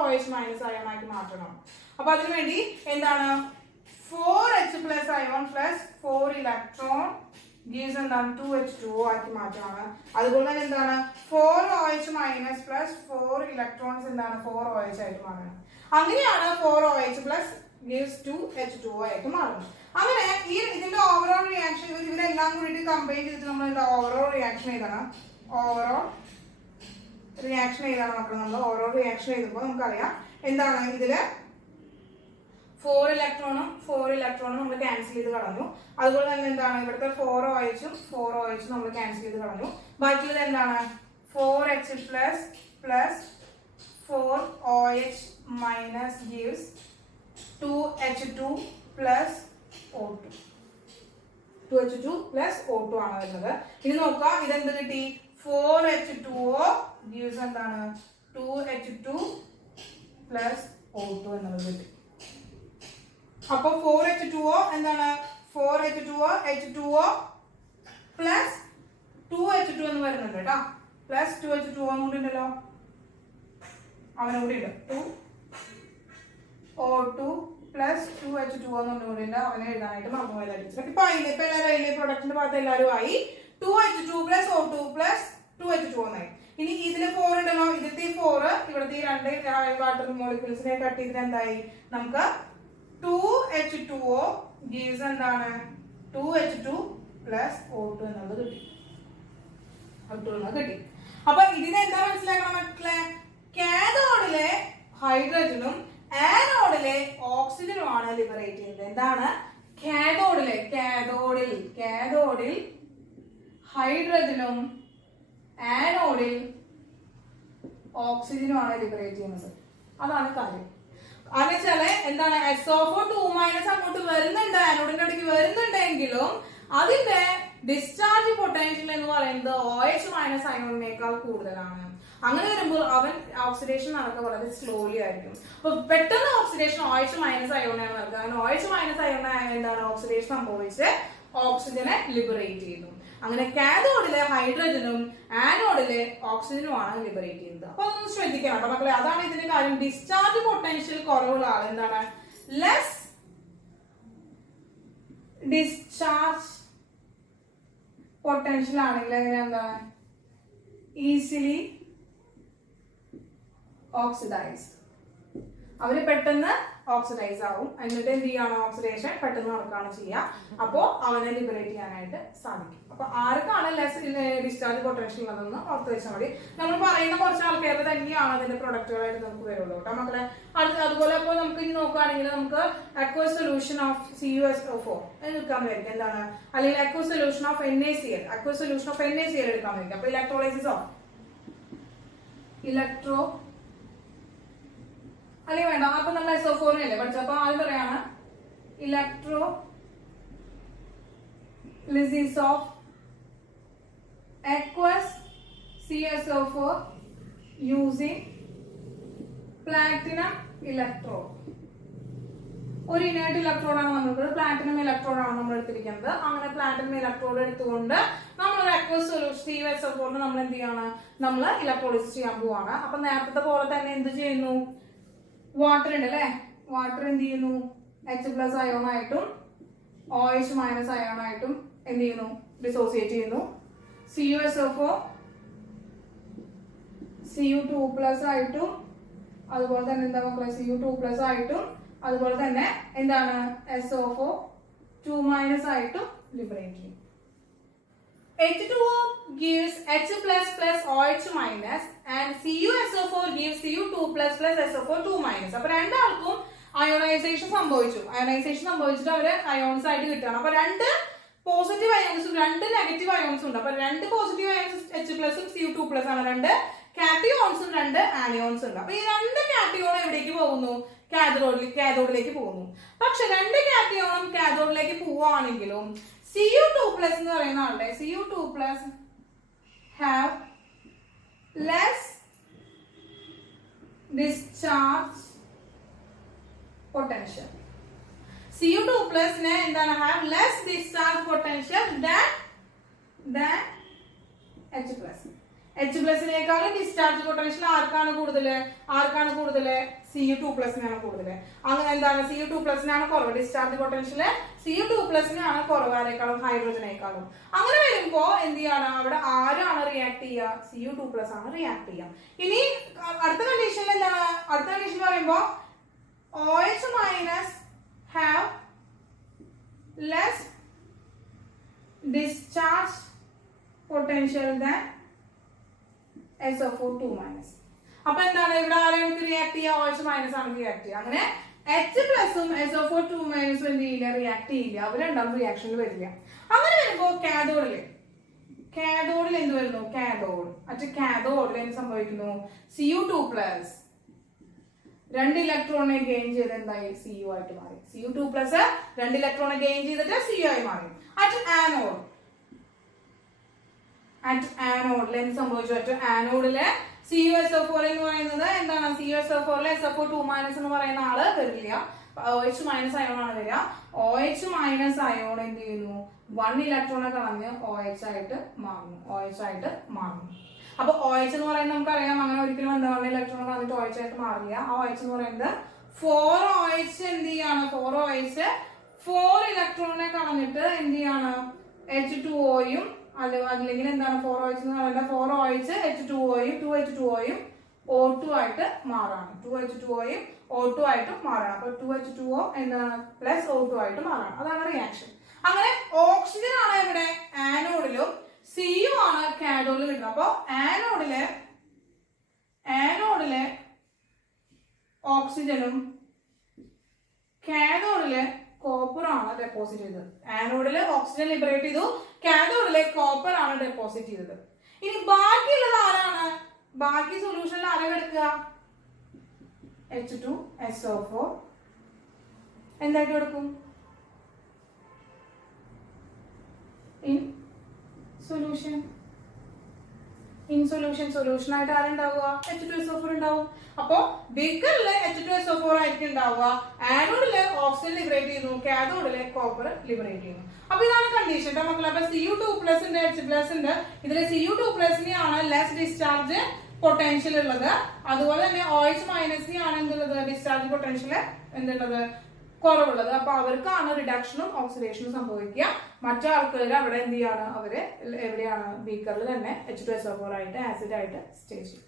OH മൈനസ് അയോൺ ആക്കി മാറ്റണം. അപ്പൊ അതിനുവേണ്ടി എന്താണ്? 4H plus ion plus 4 electron gives എന്താണ്? 2H2O ആക്കി മാറ്റമാണ്. അതുപോലെ തന്നെ എന്താണ്? 4OH minus plus 4 electrons എന്താണ്? 4OH ആയിട്ട് മാറണം. അങ്ങനെയാണ് 4OH plus gives 2H2O ആയിട്ട് മാറുന്നത്. അങ്ങനെ ഇതിന്റെ ഓവറോൾ റിയാക്ഷൻ ഇവരെല്ലാം കൂടി കമ്പൈൻ ചെയ്തിട്ട് നമ്മൾ ഓവറോൾ റിയാക്ഷൻ എഴുതണം. നമ്മൾ ഓവറോൾ റിയാക്ഷൻ എഴുതുമ്പോൾ നമുക്കറിയാം എന്താണ് ഇതില് 4 ഇലക്ട്രോണും നമ്മൾ ക്യാൻസൽ ചെയ്ത് കളഞ്ഞു. അതുപോലെ തന്നെ എന്താണ്? ഇവിടുത്തെ 4 OHും നമ്മൾ ക്യാൻസൽ ചെയ്ത് കളഞ്ഞു. ബാക്കിയുള്ളത് എന്താണ്? 4H plus 4OH minus gives 2H2 plus O2. 2H2 plus O2 ആണ് വരുന്നത്. ഇനി നോക്കാം ഇതെന്ത് കിട്ടി? 4H2O gives എന്താണ്? 2H2 plus O2 എന്നുള്ളത് കിട്ടി. അപ്പൊ 4H2O എന്താണ്? 4H2O H2O plus 2H2 എന്ന് വരുന്നുണ്ട് കേട്ടോ. പ്ലസ് 2H2 കൂടി ഉണ്ടല്ലോ, അവനും കൂടി ഉണ്ട്. 2O2 പ്ലസ് 2H2 എന്നുകൂടി ഉണ്ട്. അവനെ എഴുതാനായിട്ട് മറന്നുപോയതായിരിക്കും. ഇപ്പൊ എല്ലാവരും പ്രൊഡക്റ്റിന്റെ ഭാഗത്ത് എല്ലാവരും ആയി. 2H2 plus O2 plus 2H2 എന്നായി. ഇനി ഇതില് 4 ഉണ്ടല്ലോ, ഇതിലത്തെ 4 ഇവിടുത്തെ 2 വാട്ടർ മോളിക്യൂൾസിനെ കട്ട് ചെയ്തിട്ട് എന്തായി, നമുക്ക് 2H2O gives എന്താണ് 2H2 പ്ലസ് O2 എന്നുള്ളത് കിട്ടി. അപ്പൊ ഇതിന് എന്താ മനസ്സിലാക്കണം മക്കളെ, കാഥോഡിലെ ഹൈഡ്രജനും ആനോഡിലെ ഓക്സിജനും ആണ് ലിബറേറ്റ് ചെയ്യുന്നത്. എന്താണ് കാഥോഡിൽ ഹൈഡ്രജനും ആനോഡിൽ ഓക്സിജനും ആണ് ലിബറേറ്റ് ചെയ്യുന്നത്. അതാണ് കാര്യം. അതെന്നുവെച്ചാല് എന്താണ്, SO4 അങ്ങോട്ട് വരുന്നുണ്ട്, ആനോഡിന്റെ അടുക്ക് വരുന്നുണ്ടെങ്കിലും അതിന്റെ ഡിസ്ചാർജ് പൊട്ടൻഷ്യൽ എന്ന് പറയുന്നത് OH- അയോണിനേക്കാൾ കൂടുതലാണ്. അങ്ങനെ വരുമ്പോൾ അവൻ ഓക്സിഡേഷൻ നടക്കുക വളരെ സ്ലോലി ആയിരിക്കും. അപ്പൊ പെട്ടെന്ന് ഓക്സിഡേഷൻ OH- അയോണാണ് നടക്കുക. അങ്ങനെ OH- അയോണ എന്താണ് ഓക്സിഡേഷൻ സംഭവിച്ച് ഓക്സിജനെ ലിബറേറ്റ് ചെയ്യുന്നു. അങ്ങനെ കാഥോഡിലെ ഹൈഡ്രജനും ആനോഡിലെ ഓക്സിജനുമാണ് ലിബറേറ്റ് ചെയ്യുന്നത്. അപ്പൊ അതൊന്ന് ശ്രദ്ധിക്കണം കേട്ടോ മക്കളെ. അതാണ് ഇതിന്റെ കാര്യം. ഡിസ്ചാർജ് പൊട്ടൻഷ്യൽ കുറവുള്ള ആൾ എന്താണ്, ലെസ് ഡിസ്ചാർജ് പൊട്ടൻഷ്യൽ ആണെങ്കിൽ എങ്ങനെ എന്താണ്, ഈസിലി ഓക്സിഡൈസ്. അവര് പെട്ടെന്ന് ഓക്സിഡൈസ് ആവും. എന്നിട്ട് എന്ത് ചെയ്യാണ്, ഓക്സിഡേഷൻ പെട്ടെന്ന് നടക്കുകയാണ് ചെയ്യുക. അപ്പോൾ അവനെ ലിബറേറ്റ് ചെയ്യാനായിട്ട് സാധിക്കും. അപ്പൊ ആർക്കാണ് ലെസ് ഡിസ്ചാർജ് പൊട്ടൻഷ്യൽ ഉള്ളതെന്ന് ഓർത്ത് വെച്ചാൽ മതി. നമ്മൾ പറയുന്ന കുറച്ച് ആൾക്കാരുടെ തന്നെയാണ് അതിന്റെ പ്രൊഡക്റ്റുകളായിട്ട് നമുക്ക് വരുള്ളൂ കേട്ടോ മക്കളെ. അതുപോലെ ഇപ്പോൾ നമുക്ക് ഇനി നോക്കുകയാണെങ്കിൽ നമുക്ക് അക്വസ് സൊല്യൂഷൻ ഓഫ് CuSO4 എടുക്കാൻ വരും. എന്താണ്, അല്ലെങ്കിൽ അക്വസ് സൊല്യൂഷൻ ഓഫ് NaCl എടുക്കാൻ വരും. അപ്പൊ ഇലക്ട്രോളൈസിസ് ഓഫ് അല്ലെങ്കിൽ വേണ്ട, അപ്പൊ നമ്മൾ SO4 അല്ലേ പഠിച്ചപ്പോ അത് പറയാണ് electrolysis of aqueous CSO4 using platinum electrode. ഒരു ഇനേർട്ട് ഇലക്ട്രോഡാണ് നമ്മൾക്ക്, പ്ലാറ്റിനം ഇലക്ട്രോഡാണ് നമ്മൾ എടുത്തിരിക്കുന്നത്. അങ്ങനെ പ്ലാറ്റിനം ഇലക്ട്രോഡ് എടുത്തുകൊണ്ട് നമ്മൾ അക്വസ് സൊല്യൂഷൻ CuSO4 നമ്മൾ എന്ത് ചെയ്യാണ്, നമ്മൾ ഇലക്ട്രോളിസിസ് ചെയ്യാൻ പോവാണ്. അപ്പൊ നേരത്തെ പോലെ തന്നെ എന്ത് ചെയ്യുന്നു, വാട്ടർ ഉണ്ട് അല്ലെ, വാട്ടർ എന്ത് ചെയ്യുന്നു, H+ അയോൺ ആയിട്ടും OH- അയോൺ ആയിട്ടും എന്ത് ചെയ്യുന്നു, ഡിസോസിയേറ്റ് ചെയ്യുന്നു. CuSO4 Cu2+ ആയിട്ടും അതുപോലെ തന്നെ എന്താ മക്കളെ, Cu2+ ആയിട്ടും അതുപോലെ തന്നെ എന്താണ് SO4 2- ആയിട്ടും ലിബറേറ്റ് ചെയ്യും. H2O gives H++ OH- and CuSO4 gives Cu2+ SO4 2-. അപ്പൊ രണ്ടാൾക്കും അയോണൈസേഷൻ സംഭവിച്ചിട്ട് അവര് അയോൺസ് ആയിട്ട് കിട്ടുകയാണ്. അപ്പൊ രണ്ട് പോസിറ്റീവ് അയോൺസും 2 നെഗറ്റീവ് അയോൺസും ഉണ്ട്. അപ്പൊ 2 പോസിറ്റീവ് അയോൺസ് H+ഉം Cu2+ ആണ്. 2 കാറ്റിയോൺസും 2 ആനിയോൺസും ഉണ്ട്. അപ്പൊ ഈ 2 കാറ്റിയോൺ എവിടേക്ക് പോകുന്നു, കാഥോഡിലേക്ക് പോകുന്നു. പക്ഷെ 2 കാറ്റിയോണും കാഥോഡിലേക്ക് പോവുകയാണെങ്കിലും Cu2+ എന്ന് പറയുന്ന ആളുടെ Cu2+ have less discharge potential. Cu2+ നെ എന്താണ്, have less discharge potential than H+. H+നേക്കാളും ഡിസ്ചാർജ് പൊട്ടൻഷ്യൽ ആർക്കാണ് കൂടുതൽ, Cu2+നാണ് കൂടുതൽ. അങ്ങനെ എന്താണ്, Cu2+നാണ് കുറവ് ഡിസ്ചാർജ് പൊട്ടൻഷ്യൽ, Cu2+നാണ് കുറവ് ആരെക്കാളും, ഹൈഡ്രജനേക്കാളും. അങ്ങനെ വരുമ്പോ എന്ത് ചെയ്യാണ്, അവിടെ ആരാണ് റിയാക്ട് ചെയ്യുക, Cu2+ ആണ് റിയാക്ട് ചെയ്യുക. ഇനി അടുത്ത കണ്ടീഷനിൽ എന്താണ്, അടുത്ത കണ്ടീഷൻ പറയുമ്പോ OH- have less discharge potential than SO4 2-. അപ്പൊ എന്താണ്, ഇവിടെ ആരാണ് റിയാക്ട് ചെയ്യുക, OH- ആണ് റിയാക്ട് ചെയ്യുക. അങ്ങനെ H+ഉം SO4 2- എന്ത് ചെയ്യില്ല, റിയാക്ട് ചെയ്യില്ല. അവർ രണ്ടാമത് റിയാക്ഷനിൽ വരില്ല. അങ്ങനെ വരുമ്പോ കാഥോഡിൽ എന്ത് വരുന്നു, കാഥോഡിൽ എന്ത് സംഭവിക്കുന്നു, Cu2+ 2 ഇലക്ട്രോണെ ഗെയിൻ ചെയ്ത് എന്തായി, Cu ആയിട്ട് മാറി. Cu2+ 2 ഇലക്ട്രോണെ ഗെയിൻ ചെയ്തിട്ട് Cu ആയി മാറി. അറ്റ് ആനോഡിൽ എന്ത് സംഭവിച്ചു, ആനോഡില് CuSO4 എന്ന് പറയുന്നത് എന്താണ്, CuSO4 SO4 2- എന്ന് പറയുന്ന ആള് വരില്ല. OH മൈനസ് അയോൺ ആണ് വരിക. OH മൈനസ് അയോൺ എന്ത് ചെയ്യുന്നു, 1 ഇലക്ട്രോണെ കളഞ്ഞ് OH ആയിട്ട് മാറുന്നു. അപ്പൊ OH എന്ന് പറയുന്നത് നമുക്കറിയാം, അങ്ങനെ ഒരിക്കലും എന്താ 1 ഇലക്ട്രോൺ കളഞ്ഞിട്ട് OH ആയിട്ട് മാറില്ല. ആ OH എന്ന് പറയുന്നത് 4OH എന്ത് ചെയ്യാണ്, 4 ഇലക്ട്രോണിനെ കളഞ്ഞിട്ട് എന്ത് ചെയ്യാണ്, H2Oയും അല്ലെങ്കിൽ എന്താണ് 4OH എന്ന് പറയുന്നത് 4OH H2Oയും 2H2Oയും O2 ആയിട്ട് മാറാണ്. 2H2Oയും O2 ആയിട്ട് മാറാണ്. അപ്പൊ 2H2O എന്താണ് പ്ലസ് O2 ആയിട്ട് മാറാണ്. അതാണ് റിയാക്ഷൻ. അങ്ങനെ ഓക്സിജൻ ആണ് ഇവിടെ ആനോഡിലും സിയു ആണ് കാഥോഡിലും കിട്ടുന്നത്. അപ്പൊ ആനോഡിലെ ഓക്സിജനും കാഥോഡിലെ കോപ്പർ ആണ് ഡെപ്പോസിറ്റ് ചെയ്തത്. ആനോഡില് ഓക്സിജൻ ലിബറേറ്റ് ചെയ്തു, കാഥോഡിലെ കോപ്പർ ആണ് ഡെപ്പോസിറ്റ് ചെയ്തത്. ഇനി ബാക്കിയുള്ളത് ആരാണ്, ബാക്കി സൊല്യൂഷനിൽ ആരാ കിടക്കുക, H2SO4 എന്തായിട്ട് കിടക്കും, ഇൻ സൊല്യൂഷൻ ആയിട്ട് ആരുണ്ടാവുക, H2SO4 ഉണ്ടാവും. അപ്പോ ബീക്കറില് H2SO4 ആയിരിക്കും ഉണ്ടാവുക, ആനോഡില് ഓക്സിജൻ ലിബറേറ്റ് ചെയ്യുന്നു, കാഥോഡില് കോപ്പർ ലിബറേറ്റ് ചെയ്യുന്നു. അപ്പൊ ഇതാണ് കണ്ടീഷൻ മക്കളെ. അപ്പൊ Cu2+ ഉണ്ട്, H+ ഉണ്ട്. ഇതില് Cu2+നെയാണ് ലെസ് ഡിസ്ചാർജ് പൊട്ടൻഷ്യൽ ഉള്ളത്. അതുപോലെ തന്നെ OH- ആണ് എന്തുള്ളത്, ഡിസ്ചാർജ് പൊട്ടൻഷ്യൽ എന്തുള്ളത്, കുറവുള്ളത്. അപ്പൊ അവർക്കാണ് റിഡക്ഷനും ഓക്സിഡേഷനും സംഭവിക്കുക. മറ്റാൾക്കാർ അവിടെ എന്ത് ചെയ്യാണ്, അവര് എവിടെയാണ്, ബീക്കറിൽ തന്നെ H2SO4 ആയിട്ട് ആസിഡ് ആയിട്ട് സ്റ്റേ ചെയ്യും.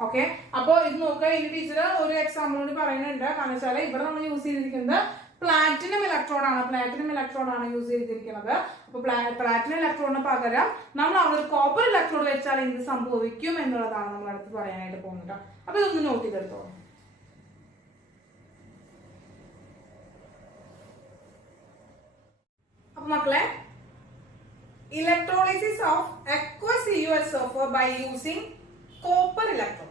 ഓക്കെ, അപ്പൊ ഇത് നോക്കുക. ഇനി ടീച്ചർ ഒരു എക്സാമ്പിൾ കൂടി പറയുന്നുണ്ട്. കാരണം വെച്ചാൽ ഇവിടെ നമ്മൾ യൂസ് ചെയ്തിരിക്കുന്നത് പ്ലാറ്റിനം ഇലക്ട്രോഡ് ആണ് യൂസ് ചെയ്തിരിക്കുന്നത്. അപ്പൊ പ്ലാറ്റിനം ഇലക്ട്രോഡിന് പകരം നമ്മൾ അവിടെ ഒരു കോപ്പർ ഇലക്ട്രോഡ് വെച്ചാൽ എന്ത് സംഭവിക്കും എന്നുള്ളതാണ് നമ്മൾ അടുത്ത് പറയാനായിട്ട് പോകുന്നത്. അപ്പൊ ഇതൊന്ന് നോട്ട് ചെയ്തെടുത്തോളൂ. അപ്പൊ മക്കളെ, electrolysis of aqueous CuSO4 by using copper electrode.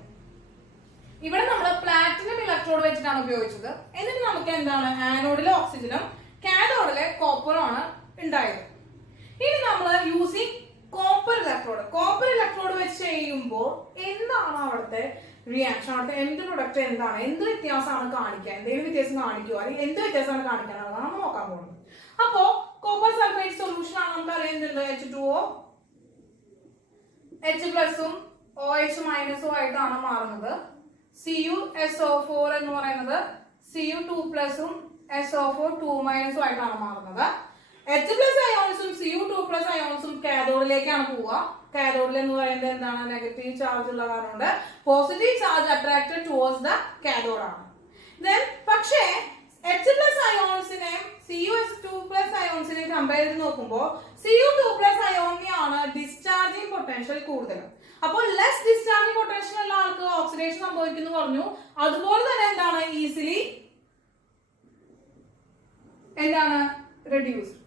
ഇവിടെ നമ്മൾ പ്ലാറ്റിനം ഇലക്ട്രോഡ് വെച്ചിട്ടാണ് ഉപയോഗിച്ചത്. എന്നിട്ട് നമുക്ക് എന്താണ്, ആനോഡിലെ ഓക്സിജനും കാഥോഡിലെ കോപ്പറും ആണ് ഉണ്ടായത്. ഇനി നമ്മൾ യൂസിങ് കോപ്പർ ഇലക്ട്രോഡ് വെച്ച് ചെയ്യുമ്പോൾ എന്താണ് അവിടുത്തെ റിയാക്ഷൻ, അവിടുത്തെ എന്ത് പ്രൊഡക്റ്റ് എന്താണ്, എന്ത് വ്യത്യാസമാണ് കാണിക്കുക, എന്തെങ്കിലും വ്യത്യാസം കാണിക്കുക, അല്ലെങ്കിൽ എന്ത് വ്യത്യാസമാണ് കാണിക്കാനുള്ളതാണ് നമ്മൾ നോക്കാൻ പോകുന്നത്. അപ്പോ കോപ്പർ സൾഫേറ്റ് സൊല്യൂഷൻ ആണ് നമുക്ക് അറിയുന്നുണ്ട്, H2O H+ഉം OH- ആയിട്ടാണ് മാറുന്നത്. CuSO4 എന്ന് പറയുന്നത് Cu2+ഉം SO4 2- ആയിട്ടാണ് മാറുന്നത്. H+ അയോൺസും Cu2+ അയോൺസും കാഥോഡിലേക്കാണ് പോവുക. കാഥോഡിൽ എന്ന് പറയുന്നത് എന്താണ്, നെഗറ്റീവ് ചാർജ് ഉള്ള കാരണം positive charge attracted towards the cathode ആണ്. ദെൻ പക്ഷേ H+ അയോൺസിനെയും Cu2+ അയോൺസിനെയും കമ്പയർ ചെയ്ത് നോക്കുമ്പോൾ Cu2+ അയോണിനാണ് ഡിസ്ചാർജിങ് പൊട്ടൻഷ്യൽ കൂടുതൽ. അപ്പോൾ ലെസ് ഡിസ്ചാർജിങ് പൊട്ടൻഷ്യൽ ഉള്ള ആൾക്ക് ഓക്സിഡേഷൻ സംഭവിക്കുന്നു പറഞ്ഞു. അതുപോലെ തന്നെ എന്താണ്, ഈസിലി എന്താണ് റെഡ്യൂസ്ഡ്.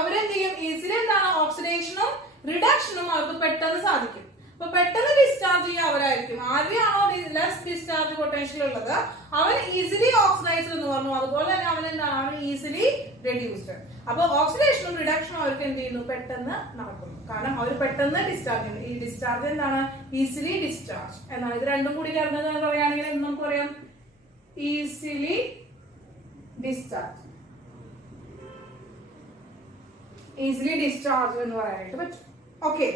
അവരെന്ത് ചെയ്യും, ഈസിലി എന്താണ് ഓക്സിഡേഷനും റിഡക്ഷനും അവർക്ക് പെട്ടെന്ന് സാധിക്കും. അപ്പൊ പെട്ടെന്ന് ഡിസ്ചാർജ് ചെയ്യുക അവരായിരിക്കും. ആരെയാണോ ലെസ് ഡിസ്ചാർജ് പൊട്ടൻഷ്യൽ ഉള്ളത് അവൻ ഈസിലി ഓക്സിഡൈസ്ഡ് എന്ന് പറഞ്ഞു. അതുപോലെ തന്നെ അവൻ എന്താണ്, ഈസിലി റെഡ്യൂസ്ഡ്. അപ്പൊ ഓക്സിഡേഷനും റിഡക്ഷനും അവർക്ക് എന്ത് ചെയ്യുന്നു, പെട്ടെന്ന് നടക്കുന്നു. കാരണം അവർ പെട്ടെന്ന് ഡിസ്ചാർജ് ചെയ്യുന്നു. ഈ ഡിസ്ചാർജ് എന്താണ്, ഈസിലി ഡിസ്ചാർജ് എന്നാണ്. ഇത് രണ്ടും കൂടി ചേർന്നത് പറയുകയാണെങ്കിൽ നമുക്ക് പറയാം ഈസിലി ഡിസ്ചാർജ് എന്ന് പറയാനായിട്ട് പറ്റും. ഓക്കെ,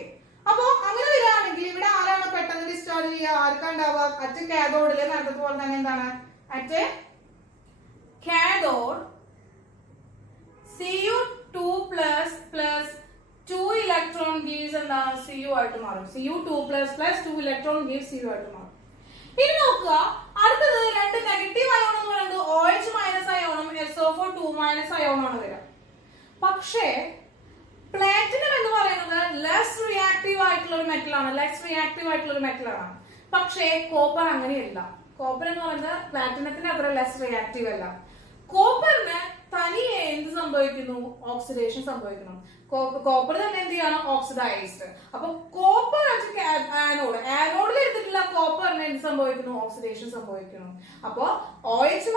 അപ്പൊ അങ്ങനെ വരികയാണെങ്കിൽ ഇവിടെ ആരാണ് പെട്ടെന്ന് ഡിസ്ചാർജ് ചെയ്യുക, ആർക്കുണ്ടാവുക, അറ്റ് കാഥോഡില് നേരത്തെ പോലെ തന്നെ എന്താണ്, at cathode Cu2+ 2 electron gives എന്താണ്, Cu ആയിട്ട് മാറും. Cu2+ 2 ഇലക്ട്രോൺ ഗീവ്സ് Cu ആയിട്ട് മാറും. ഇനി നോക്കുക, അടുത്തത് രണ്ട് നെഗറ്റീവ് അയോൺ എന്ന് പറയുന്നത് OH- അയോണും SO4 2- അയോണാണ് വരിക. പക്ഷേ പ്ലാറ്റിനം എന്ന് പറയുന്നത് ലെസ് റിയാക്റ്റീവ് ആയിട്ടുള്ള ഒരു മെറ്റലാണ്. പക്ഷേ കോപ്പർ അങ്ങനെയല്ല. കോപ്പർ എന്ന് പറയുന്നത് പ്ലാറ്റിനത്തിന്റെ അത്ര ലെസ് റിയാക്റ്റീവ് അല്ല. കോപ്പറിന് തനിയെ എന്ത് സംഭവിക്കുന്നു, ഓക്സിഡേഷൻ സംഭവിക്കണം. കോപ്പർ തന്നെ എന്ത് ചെയ്യണം, ഓക്സിഡൈസ്ഡ്. അപ്പൊ കോപ്പർ ആനോഡിൽ എടുത്തിട്ടുള്ള കോപ്പറിന് എന്ത് സംഭവിക്കുന്നു, ഓക്സിഡേഷൻ സംഭവിക്കണം. അപ്പൊ OH-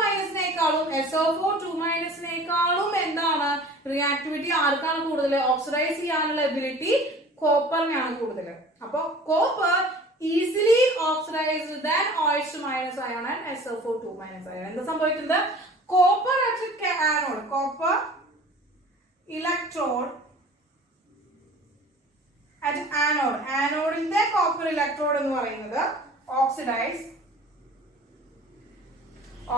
SO4 2- എന്താണ് റിയാക്ടിവിറ്റി ആർക്കാണ് കൂടുതൽ, ഓക്സിഡൈസ് ചെയ്യാനുള്ള എബിലിറ്റി കോപ്പറിനാണ് കൂടുതൽ. അപ്പൊ copper easily oxidized than OH minus ion and SO4 2 minus ion. എന്താ സംഭവിക്കുന്നത്? Copper at anode, copper electrode at anode, ആനോഡിന്റെ കോപ്പർ ഇലക്ട്രോഡ് എന്ന് പറയുന്നത്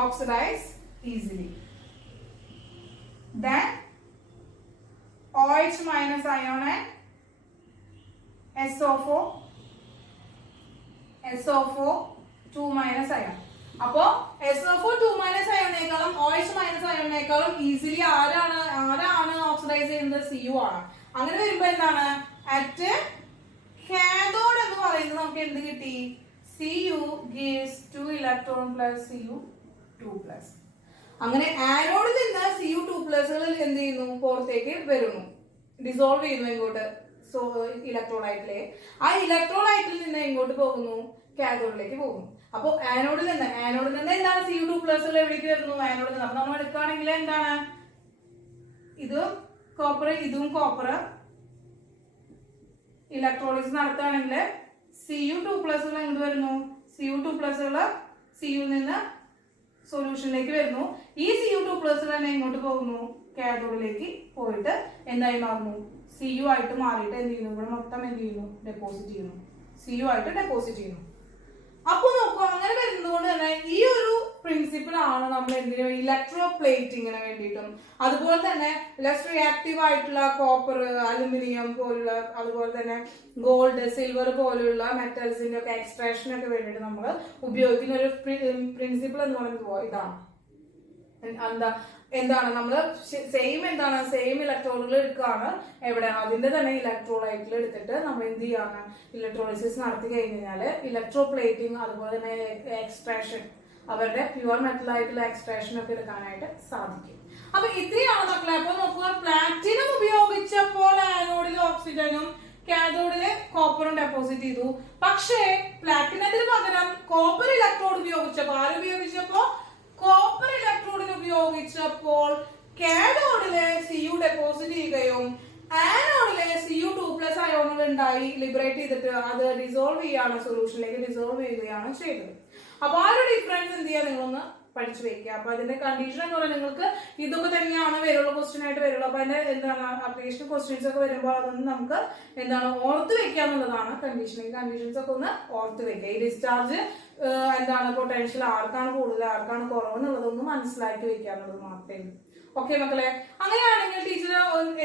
oxidize easily then OH minus ion and SO4 2 minus ion. അപ്പോ SO4 2 minus ion OH minus ion easily ആരാണ് oxidise ചെയ്യുന്നത്? Cu ആണ്. അങ്ങനെ വരുമ്പോ എന്താണ്? അറ്റ് കാഥോഡ് എന്ന് പറയുന്നത് നമുക്ക് എന്ത് കിട്ടി? Cu gives 2 electron plus Cu 2 plus. അങ്ങനെ ആനോഡിൽ നിന്ന് Cu2 പ്ലസുകൾ എന്ത് ചെയ്യുന്നു? പുറത്തേക്ക് വരുന്നു, ഡിസോൾവ് ചെയ്യുന്നു ഇങ്ങോട്ട് ഇലക്ട്രോലൈറ്റിലെ. ആ ഇലക്ട്രോലൈറ്റിൽ നിന്ന് എങ്ങോട്ട് പോകുന്നു? കാഥോഡിലേക്ക് പോകുന്നു. അപ്പൊ ആനോഡിൽ നിന്ന് എന്താണ്? Cu2 പ്ലസുകൾ എവിടേക്ക് വരുന്നു? ആനോഡിൽ നിന്ന്. അപ്പൊ നമ്മൾ എടുക്കുകയാണെങ്കിൽ എന്താണ്? ഇതും കോപ്പർ, ഇതും കോപ്പർ. ഇലക്ട്രോളിസിസ് നടത്തുകയാണെങ്കിൽ Cu2 പ്ലസുകൾ എങ്ങോട്ട് വരുന്നു? Cu2 പ്ലസുകൾ Cu നിന്ന് സൊല്യൂഷനിലേക്ക് വരുന്നു. ഈ Cu2 പ്ലസ് തന്നെ ഇങ്ങോട്ട് പോകുന്നു, കാഥോഡിലേക്ക് പോയിട്ട് എന്തായി മാറുന്നു? Cu ആയിട്ട് മാറിയിട്ട് എന്ത് ചെയ്യുന്നു? ഇവിടെ മൊത്തം എന്ത് ചെയ്യുന്നു? ഡെപ്പോസിറ്റ് ചെയ്യുന്നു, Cu ആയിട്ട് ഡെപ്പോസിറ്റ് ചെയ്യുന്നു. അപ്പൊ നോക്കുക, അങ്ങനെ വരുന്നത് കൊണ്ട് തന്നെ ഈ ഒരു പ്രിൻസിപ്പിൾ ആണ് നമ്മൾ എന്തിനും ഇലക്ട്രോ പ്ലേറ്റിങ്ങിന് വേണ്ടിയിട്ടും അതുപോലെ തന്നെ ലെസ് റിയാക്റ്റീവ് ആയിട്ടുള്ള കോപ്പർ, അലുമിനിയം പോലുള്ള, അതുപോലെ തന്നെ ഗോൾഡ്, സിൽവർ പോലുള്ള മെറ്റൽസിന്റെ ഒക്കെ എക്സ്ട്രാക്ഷനൊക്കെ വേണ്ടിയിട്ട് നമ്മൾ ഉപയോഗിക്കുന്ന ഒരു പ്രിൻസിപ്പിൾ എന്ന് പറയുന്നത് ഇതാണ്. എന്താണ് നമ്മൾ സെയിം ഇലക്ട്രോണുകൾ എടുക്കുകയാണ്. എവിടെ? അതിന്റെ തന്നെ ഇലക്ട്രോലൈറ്റിൽ എടുത്തിട്ട് നമ്മൾ എന്ത് ചെയ്യാണ്? ഇലക്ട്രോളിസിസ് നടത്തി കഴിഞ്ഞാൽ ഇലക്ട്രോ പ്ലേറ്റിംഗ് അതുപോലെ തന്നെ എക്സ്ട്രാക്ഷൻ, അവരുടെ പ്യുവർ മെറ്റൽ ആയിട്ടുള്ള എക്സ്ട്രാക്ഷൻ ഒക്കെ എടുക്കാനായിട്ട് സാധിക്കും. അപ്പൊ ഇത്രയാണ് മക്കളെ. അപ്പൊ നോക്കുക, പ്ലാറ്റിനം ഉപയോഗിച്ചപ്പോൾ ആനോഡിൽ ഓക്സിജനും കാഥോഡില് കോപ്പറും ഡെപ്പോസിറ്റ് ചെയ്തു. പക്ഷേ പ്ലാറ്റിനത്തിന് പകരം കോപ്പർ ഇലക്ട്രോഡ് ഉപയോഗിച്ചപ്പോ കോപ്പർ ഇലക്ട്രോഡിൽ ഉപയോഗിച്ചപ്പോൾ കാഥോഡിലെ Cu ഡെപ്പോസിറ്റ് ചെയ്യുകയും ആനോഡിലെ Cu2 പ്ലസ് അയോണുകൾ ഉണ്ടായി ലിബറേറ്റ് ചെയ്തിട്ട് അത് ഡിസോൾവ് ചെയ്യാണ്, സൊല്യൂഷനിലേക്ക് ഡിസോൾവ് ചെയ്യുകയാണ് ചെയ്തത്. അപ്പൊ ആ ഒരു ഡിഫറൻസ് എന്ത് ചെയ്യാൻ നിങ്ങളൊന്ന് പഠിച്ചു വെക്കുക. അപ്പൊ അതിന്റെ കണ്ടീഷൻ എന്ന് പറയുന്നത് നിങ്ങൾക്ക് ഇതൊക്കെ തന്നെയാണ് വരുള്ള ക്വസ്റ്റ്യൻ ആയിട്ട് വരുള്ളൂ. അപ്പൊ അതിന്റെ എന്താണ് അപ്ലിക്കേഷൻ ക്വസ്റ്റ്യൻസ് ഒക്കെ വരുമ്പോൾ അതൊന്നും നമുക്ക് എന്താണ് ഓർത്ത് വെക്കുക എന്നുള്ളതാണ് കണ്ടീഷൻസ് ഒക്കെ ഒന്ന് ഓർത്ത് വെക്കുക. ഈ ഡിസ്ചാർജ് എന്താണ് പൊട്ടൻഷ്യൽ ആർക്കാണ് കൂടുതൽ ആർക്കാണ് കുറവ് എന്നുള്ളതൊന്ന് മനസ്സിലാക്കി വെക്കുക എന്നുള്ളത് മാത്രമേ ഉള്ളൂ. ഓക്കെ മക്കളെ, അങ്ങനെയാണെങ്കിൽ ടീച്ചർ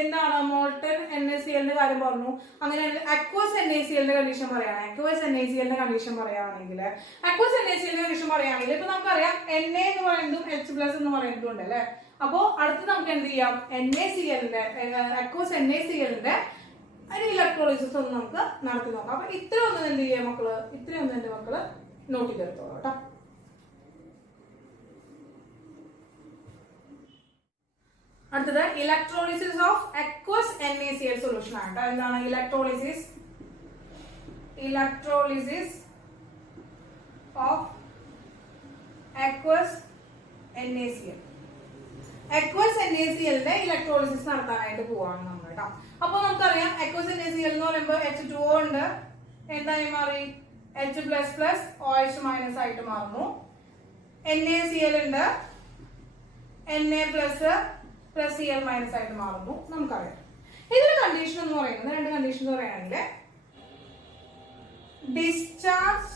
എന്താണ് മോൾട്ടൺ NaClന്റെ കാര്യം പറഞ്ഞു. അങ്ങനെ അക്വസ് NaClന്റെ കണ്ടീഷൻ പറയുകയാണ്. അക്വസ് NaClന്റെ കണ്ടീഷൻ പറയുകയാണെങ്കിൽ ഇപ്പൊ നമുക്കറിയാം Na എന്ന് പറയുന്നതും H+ എന്ന് പറയുന്നതും ഉണ്ട് അല്ലെ. അപ്പോ അടുത്ത് നമുക്ക് എന്ത് ചെയ്യാം? NaClന്റെ അക്വസ് NaClന്റെ ഒരു ഇലക്ട്രോളിസിസ് ഒന്ന് നമുക്ക് നടത്തി നോക്കാം. അപ്പൊ ഇത്രയൊന്നും എന്ത് ചെയ്യാം മക്കള്? ഇത്രയൊന്നും എന്റെ മക്കള് നോട്ട് ചെയ്തെടുത്തോളൂ കേട്ടോ. അടുത്തത് electrolysis of aqueous NaCl solution ആണ്. എന്താണ് electrolysis of aqueous NaCl. Aqueous NaClന്റെ ഇലക്ട്രോളിസിസ് നടത്താനായിട്ട് പോവാണ് നമ്മൾ കേട്ടോ. അപ്പൊ നമുക്കറിയാം അക്വസ് NaCl എന്ന് പറയുമ്പോൾ H2O ഉണ്ട്, എന്തായി മാറി? H++ OH- ആയിട്ട് മാറുന്നു. NaCl ഉണ്ട്, Na+ Cl- ആയിട്ട് മാറുന്നു. നമുക്കറിയാം ഇതിന്റെ കണ്ടീഷൻ എന്ന് പറയുന്നത് രണ്ട് കണ്ടീഷൻ എന്ന് പറയുകയാണെങ്കിൽ discharge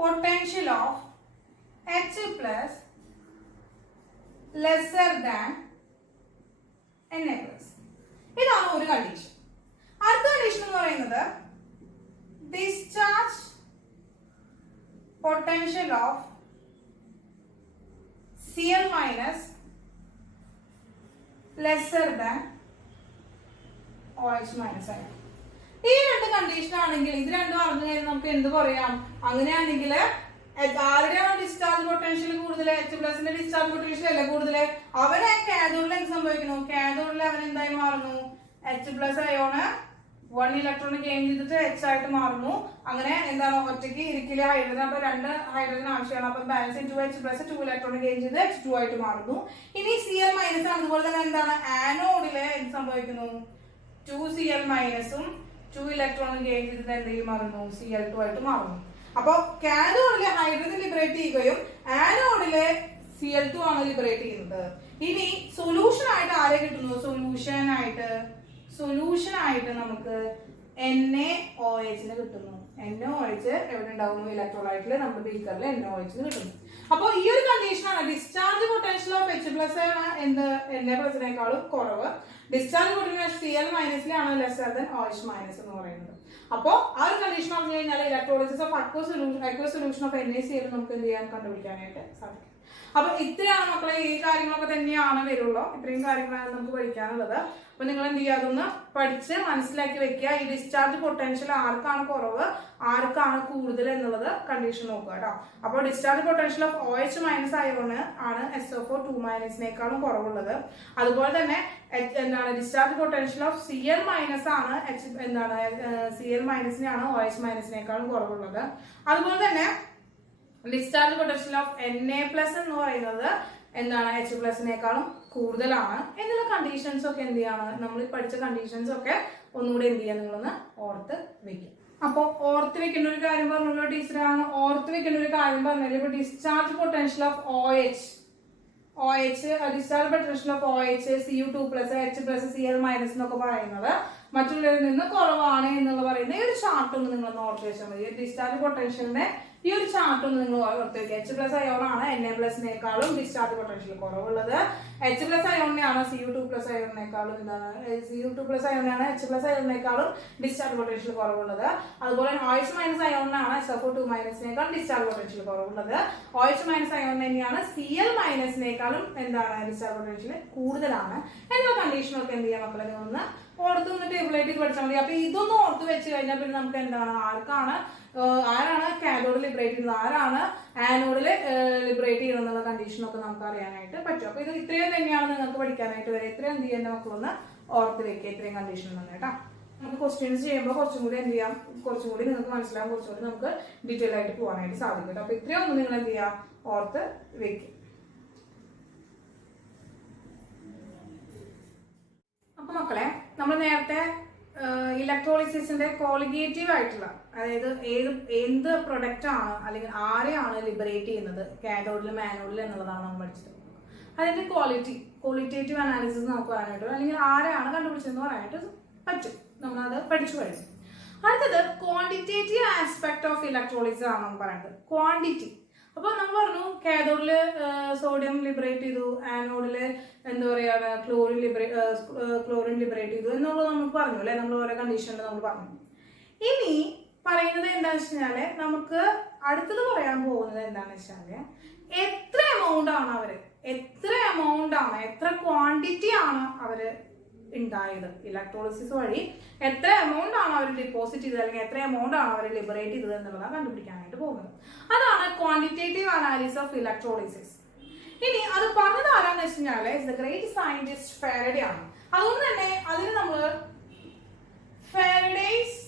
potential of H+ lesser than Na+. ഇതാണ് ഒരു കണ്ടീഷൻ. അടുത്ത കണ്ടീഷൻ എന്ന് പറയുന്നത് discharge potential of Cl- lesser than OH- ആയിട്ട്. ഈ രണ്ട് കണ്ടീഷൻ ആണെങ്കിൽ ഇത് രണ്ടും അറിഞ്ഞു കഴിഞ്ഞാൽ നമുക്ക് എന്ത് പറയാം? അങ്ങനെയാണെങ്കിൽ ആരുടെയാണോ ഡിസ്ചാർജ് പൊട്ടൻഷ്യൽ കൂടുതൽ? H+ന്റെ ഡിസ്ചാർജ് പൊട്ടൻഷ്യൽ അല്ലേ കൂടുതൽ? അവനെ കാഥോഡിൽ എന്ത് സംഭവിക്കുന്നു? കാഥോഡിൽ അവൻ എന്തായി മാറുന്നു? H+ അയോണ് 1 ഇലക്ട്രോൺ ഗെയിൻ ചെയ്തിട്ട് H ആയിട്ട് മാറുന്നു. അങ്ങനെ എന്താണ് ഒറ്റയ്ക്ക് ഇരിക്കില്ല ഹൈഡ്രജൻ. അപ്പൊ 2 ഹൈഡ്രജൻ ആവശ്യമാണ്. അപ്പൊ balance into H+ 2 electron gain ചെയ്ത് H2 ആയിട്ട് മാറുന്നു. ഇനി Cl- അതുപോലെ തന്നെ എന്താണ് ആനോഡില് എന്ത് സംഭവിക്കുന്നു? 2 Cl- ഉം 2 ഇലക്ട്രോൺ ഗെയിൻ ചെയ്തത് എന്തെങ്കിലും മാറുന്നു, Cl2 ആയിട്ട് മാറുന്നു. അപ്പൊ കാഥോഡിലെ ഹൈഡ്രജൻ ലിബറേറ്റ് ചെയ്യുകയും ആനോഡിലെ Cl2 ആണ് ലിബറേറ്റ് ചെയ്യുന്നത്. ഇനി സൊല്യൂഷൻ ആയിട്ട് ആരെ കിട്ടുന്നു? സൊല്യൂഷൻ ആയിട്ട് നമുക്ക് NaOH കിട്ടുന്നു. NaOH എവിടെ ഉണ്ടാവുന്നു? ഇലക്ട്രോലൈറ്റിൽ നമ്മുടെ ബീക്കറിൽ NaOH കിട്ടുന്നു. അപ്പോൾ ഈ ഒരു കണ്ടീഷനാണ് ഡിസ്ചാർജ് പൊട്ടൻഷ്യൽ ഓഫ് H+ എന്ത് Na+നേക്കാളും കുറവ്, discharge potential Cl- lesser than OH- എന്ന് പറയുന്നത്. അപ്പോൾ ആ ഒരു കണ്ടീഷൻ പറഞ്ഞു കഴിഞ്ഞാൽ electrolysis of aqueous solution of NaCl നമുക്ക് എന്ത് ചെയ്യാൻ കണ്ടുപിടിക്കാനായിട്ട് സാധിക്കും. അപ്പൊ ഇത്രയാണ് മക്കളെ, ഈ കാര്യങ്ങളൊക്കെ തന്നെയാണ് വരുള്ളൂ. ഇത്രയും കാര്യങ്ങളാണ് നമുക്ക് പഠിക്കാനുള്ളത്. അപ്പൊ നിങ്ങൾ എന്ത് ചെയ്യുക, അതൊന്ന് പഠിച്ച് മനസ്സിലാക്കി വെക്കുക. ഈ ഡിസ്ചാർജ് പൊട്ടൻഷ്യൽ ആർക്കാണ് കുറവ്, ആർക്കാണ് കൂടുതൽ എന്നുള്ളത് കണ്ടീഷൻ നോക്കുക കേട്ടോ. അപ്പോൾ discharge potential of OH- ion ആണ് SO4 കുറവുള്ളത്. അതുപോലെ തന്നെ എന്താണ് ഡിസ്ചാർജ് പൊട്ടൻഷ്യൽ ഓഫ് Cl- ആണ് Cl- OH- കുറവുള്ളത്. അതുപോലെ തന്നെ ഡിസ്ചാർജ് പൊട്ടൻഷ്യൽ ഓഫ് Na+ എന്ന് പറയുന്നത് എന്താണ് H+നേക്കാളും കൂടുതലാണ് എന്നുള്ള കണ്ടീഷൻസ് ഒക്കെ എന്ത് ചെയ്യാണ്, നമ്മൾ പഠിച്ച കണ്ടീഷൻസ് ഒക്കെ ഒന്നുകൂടെ എന്ത് ചെയ്യാൻ നിങ്ങളൊന്ന് ഓർത്ത് വെക്കും. അപ്പൊ ഓർത്ത് വെക്കേണ്ട ഒരു കാര്യം പറഞ്ഞല്ലോ ടീച്ചറാണ്, ഓർത്ത് വെക്കേണ്ട ഒരു കാര്യം പറഞ്ഞാൽ ഇപ്പൊ discharge potential of discharge potential of OH, Cu2+, H+, Cl- എന്നൊക്കെ പറയുന്നത് മറ്റുള്ളവരിൽ നിന്ന് കുറവാണ് എന്നുള്ള പറയുന്ന ഈ ഒരു ചാർട്ട് ഒന്ന് നിങ്ങളൊന്ന് ഓർത്ത് വെച്ചാൽ മതി. ഡിസ്ചാർജ് പൊട്ടൻഷ്യലിന്റെ ഈ ഒരു ചാർട്ട് ഒന്ന് നിങ്ങൾ ഓർത്ത് വെക്കുക. H+ അയോണാണ് Na+നേക്കാളും ഡിസ്ചാർജ് പൊട്ടൻഷ്യൽ കുറവുള്ളത്. H+ അയോണിനെയാണ് Cu2+ അയോണിനേക്കാളും Cu2+ അയോണിനാണ് H+ അയോണിനേക്കാളും ഡിസ്ചാർജ് പൊട്ടൻഷ്യൽ കുറവുള്ളത്. അതുപോലെ OH- അയോണിനാണ് SO4 ഡിസ്ചാർജ് പൊട്ടൻഷ്യൽ കുറവുള്ളത്. OH- അയോൺ തന്നെയാണ് Cl- എന്താണ് ഡിസ്ചാർജ് പൊട്ടൻഷ്യൽ കൂടുതലാണ് എന്നുള്ള കണ്ടീഷനൊക്കെ എന്ത് ചെയ്യാം മക്കളെ, ഒന്ന് ഓർത്ത് ഒന്ന് ടേബിളായിട്ട് പഠിച്ചാൽ മതി. അപ്പൊ ഇതൊന്ന് ഓർത്ത് വെച്ച് കഴിഞ്ഞാൽ പിന്നെ നമുക്ക് എന്താണ്, ആരാണ് കാഥോഡ് ലിബറേറ്റ് ചെയ്യുന്നത്, ആരാണ് ആനോഡിൽ ലിബറേറ്റ് ചെയ്യുന്നത് എന്നുള്ള കണ്ടീഷനൊക്കെ നമുക്ക് അറിയാനായിട്ട് പറ്റും. അപ്പൊ ഇത് ഇത്രയും തന്നെയാണ് നിങ്ങൾക്ക് പഠിക്കാനായിട്ട് വരെ. ഇത്രയും എന്ത് ചെയ്യുന്ന മക്കളൊന്ന് ഓർത്ത് വെക്കുക, ഇത്രയും കണ്ടീഷൻ തന്നെ കേട്ടോ. നമുക്ക് ക്വസ്റ്റ്യൻസ് ചെയ്യുമ്പോൾ കുറച്ചും കൂടി എന്ത് ചെയ്യാം, കുറച്ചും കൂടി നിങ്ങൾക്ക് മനസ്സിലാവും, കുറച്ചും കൂടി നമുക്ക് ഡീറ്റെയിൽ ആയിട്ട് പോകാനായിട്ട് സാധിക്കും കേട്ടോ. അപ്പൊ ഇത്രയും ഒന്ന് നിങ്ങൾ എന്ത് ചെയ്യാം, ഓർത്ത് വെക്കുക. അപ്പൊ മക്കളെ, നമ്മൾ നേരത്തെ ഇലക്ട്രോളിസിന്റെ കോളിഗേറ്റീവ് ആയിട്ടുള്ള, അതായത് എന്ത് പ്രൊഡക്റ്റ് ആണ് അല്ലെങ്കിൽ ആരെയാണ് ലിബറേറ്റ് ചെയ്യുന്നത് കാഥോഡിലും ആനോഡിലും എന്നുള്ളതാണ് നമ്മൾ പഠിച്ചത്. അതിന്റെ ക്വാളിറ്റേറ്റീവ് അനാലിസിസ് നമുക്ക് പറയാനായിട്ട്, അല്ലെങ്കിൽ ആരെയാണ് കണ്ടുപിടിച്ചതെന്ന് പറയാനായിട്ട് പറ്റും. നമ്മളത് പഠിച്ചു കഴിഞ്ഞു. അടുത്തത് ക്വാണ്ടിറ്റേറ്റീവ് ആസ്പെക്ട് ഓഫ് ഇലക്ട്രോളിസിസ് ആണ് നമ്മൾ പറയുന്നത്. ക്വാണ്ടിറ്റി, അപ്പൊ നമ്മൾ പറഞ്ഞു കാഥോഡില് സോഡിയം ലിബറേറ്റ് ചെയ്തു, ആനോഡില് എന്താ പറയുക ക്ലോറിൻ ലിബറേറ്റ് ചെയ്തു എന്നുള്ളത് നമുക്ക് പറഞ്ഞു അല്ലെ, നമ്മൾ ഓരോ കണ്ടീഷനിൽ നമ്മൾ പറഞ്ഞു. ഇനി പറയുന്നത് എന്താണെന്ന് വെച്ച് കഴിഞ്ഞാല്, നമുക്ക് അടുത്തത് പറയാൻ പോകുന്നത് എന്താണെന്ന് വെച്ചാല് എത്ര എമൗണ്ട് ആണ് എത്ര ക്വാണ്ടിറ്റി ആണ് അവര് ഉണ്ടായത്, ഇലക്ട്രോളിസിസ് വഴി എത്ര എമൗണ്ട് ആണ് അവർ ഡിപ്പോസിറ്റ് ചെയ്തത് അല്ലെങ്കിൽ എത്ര എമൗണ്ട് ആണ് അവർ ലിബറേറ്റ് ചെയ്തത് എന്നുള്ളതാണ് കണ്ടുപിടിക്കാനായിട്ട് പോകുന്നത്. അതാണ് ക്വാണ്ടിറ്റേറ്റീവ് അനാലിസിസ് ഓഫ് ഇലക്ട്രോളിസിസ്. ഇനി അത് പറഞ്ഞത് ആരാന്ന് വെച്ച് കഴിഞ്ഞാല് ദ ഗ്രേറ്റ് സയന്റിസ്റ്റ് ഫാരഡേ ആണ്. അതുകൊണ്ട് തന്നെ അതിന് നമ്മൾ ഫാരഡേസ്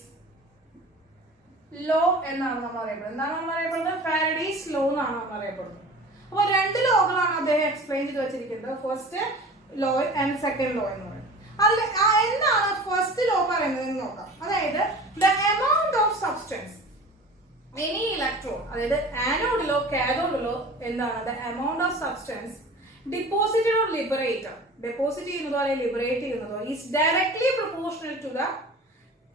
ലോ എന്നാണ് നമ്മൾ അറിയപ്പെടുന്നത്. എന്താണ് നമ്മൾ അറിയപ്പെടുന്നത്? ഫാരഡേസ് ലോ എന്നാണ് നമ്മൾ അറിയപ്പെടുന്നത്. അപ്പൊ രണ്ട് ലോകളാണ് അദ്ദേഹം എക്സ്പ്ലെയിൻ ചെയ്ത് വെച്ചിരിക്കുന്നത്, first law and second law എന്ന് പറയുന്നത്. അതിൽ എന്താണ് ഫസ്റ്റ് ലോ പറയുന്നത് നോക്കാം. അതായത് the amount of substance any electron, അതായത് ആനോഡിലോ കാഥോഡിലോ എന്താണ് the amount of substance deposited or deposit ചെയ്യുന്നതോ അല്ലെങ്കിൽ ലിബറേറ്റ് ചെയ്യുന്നതോ is directly proportional to the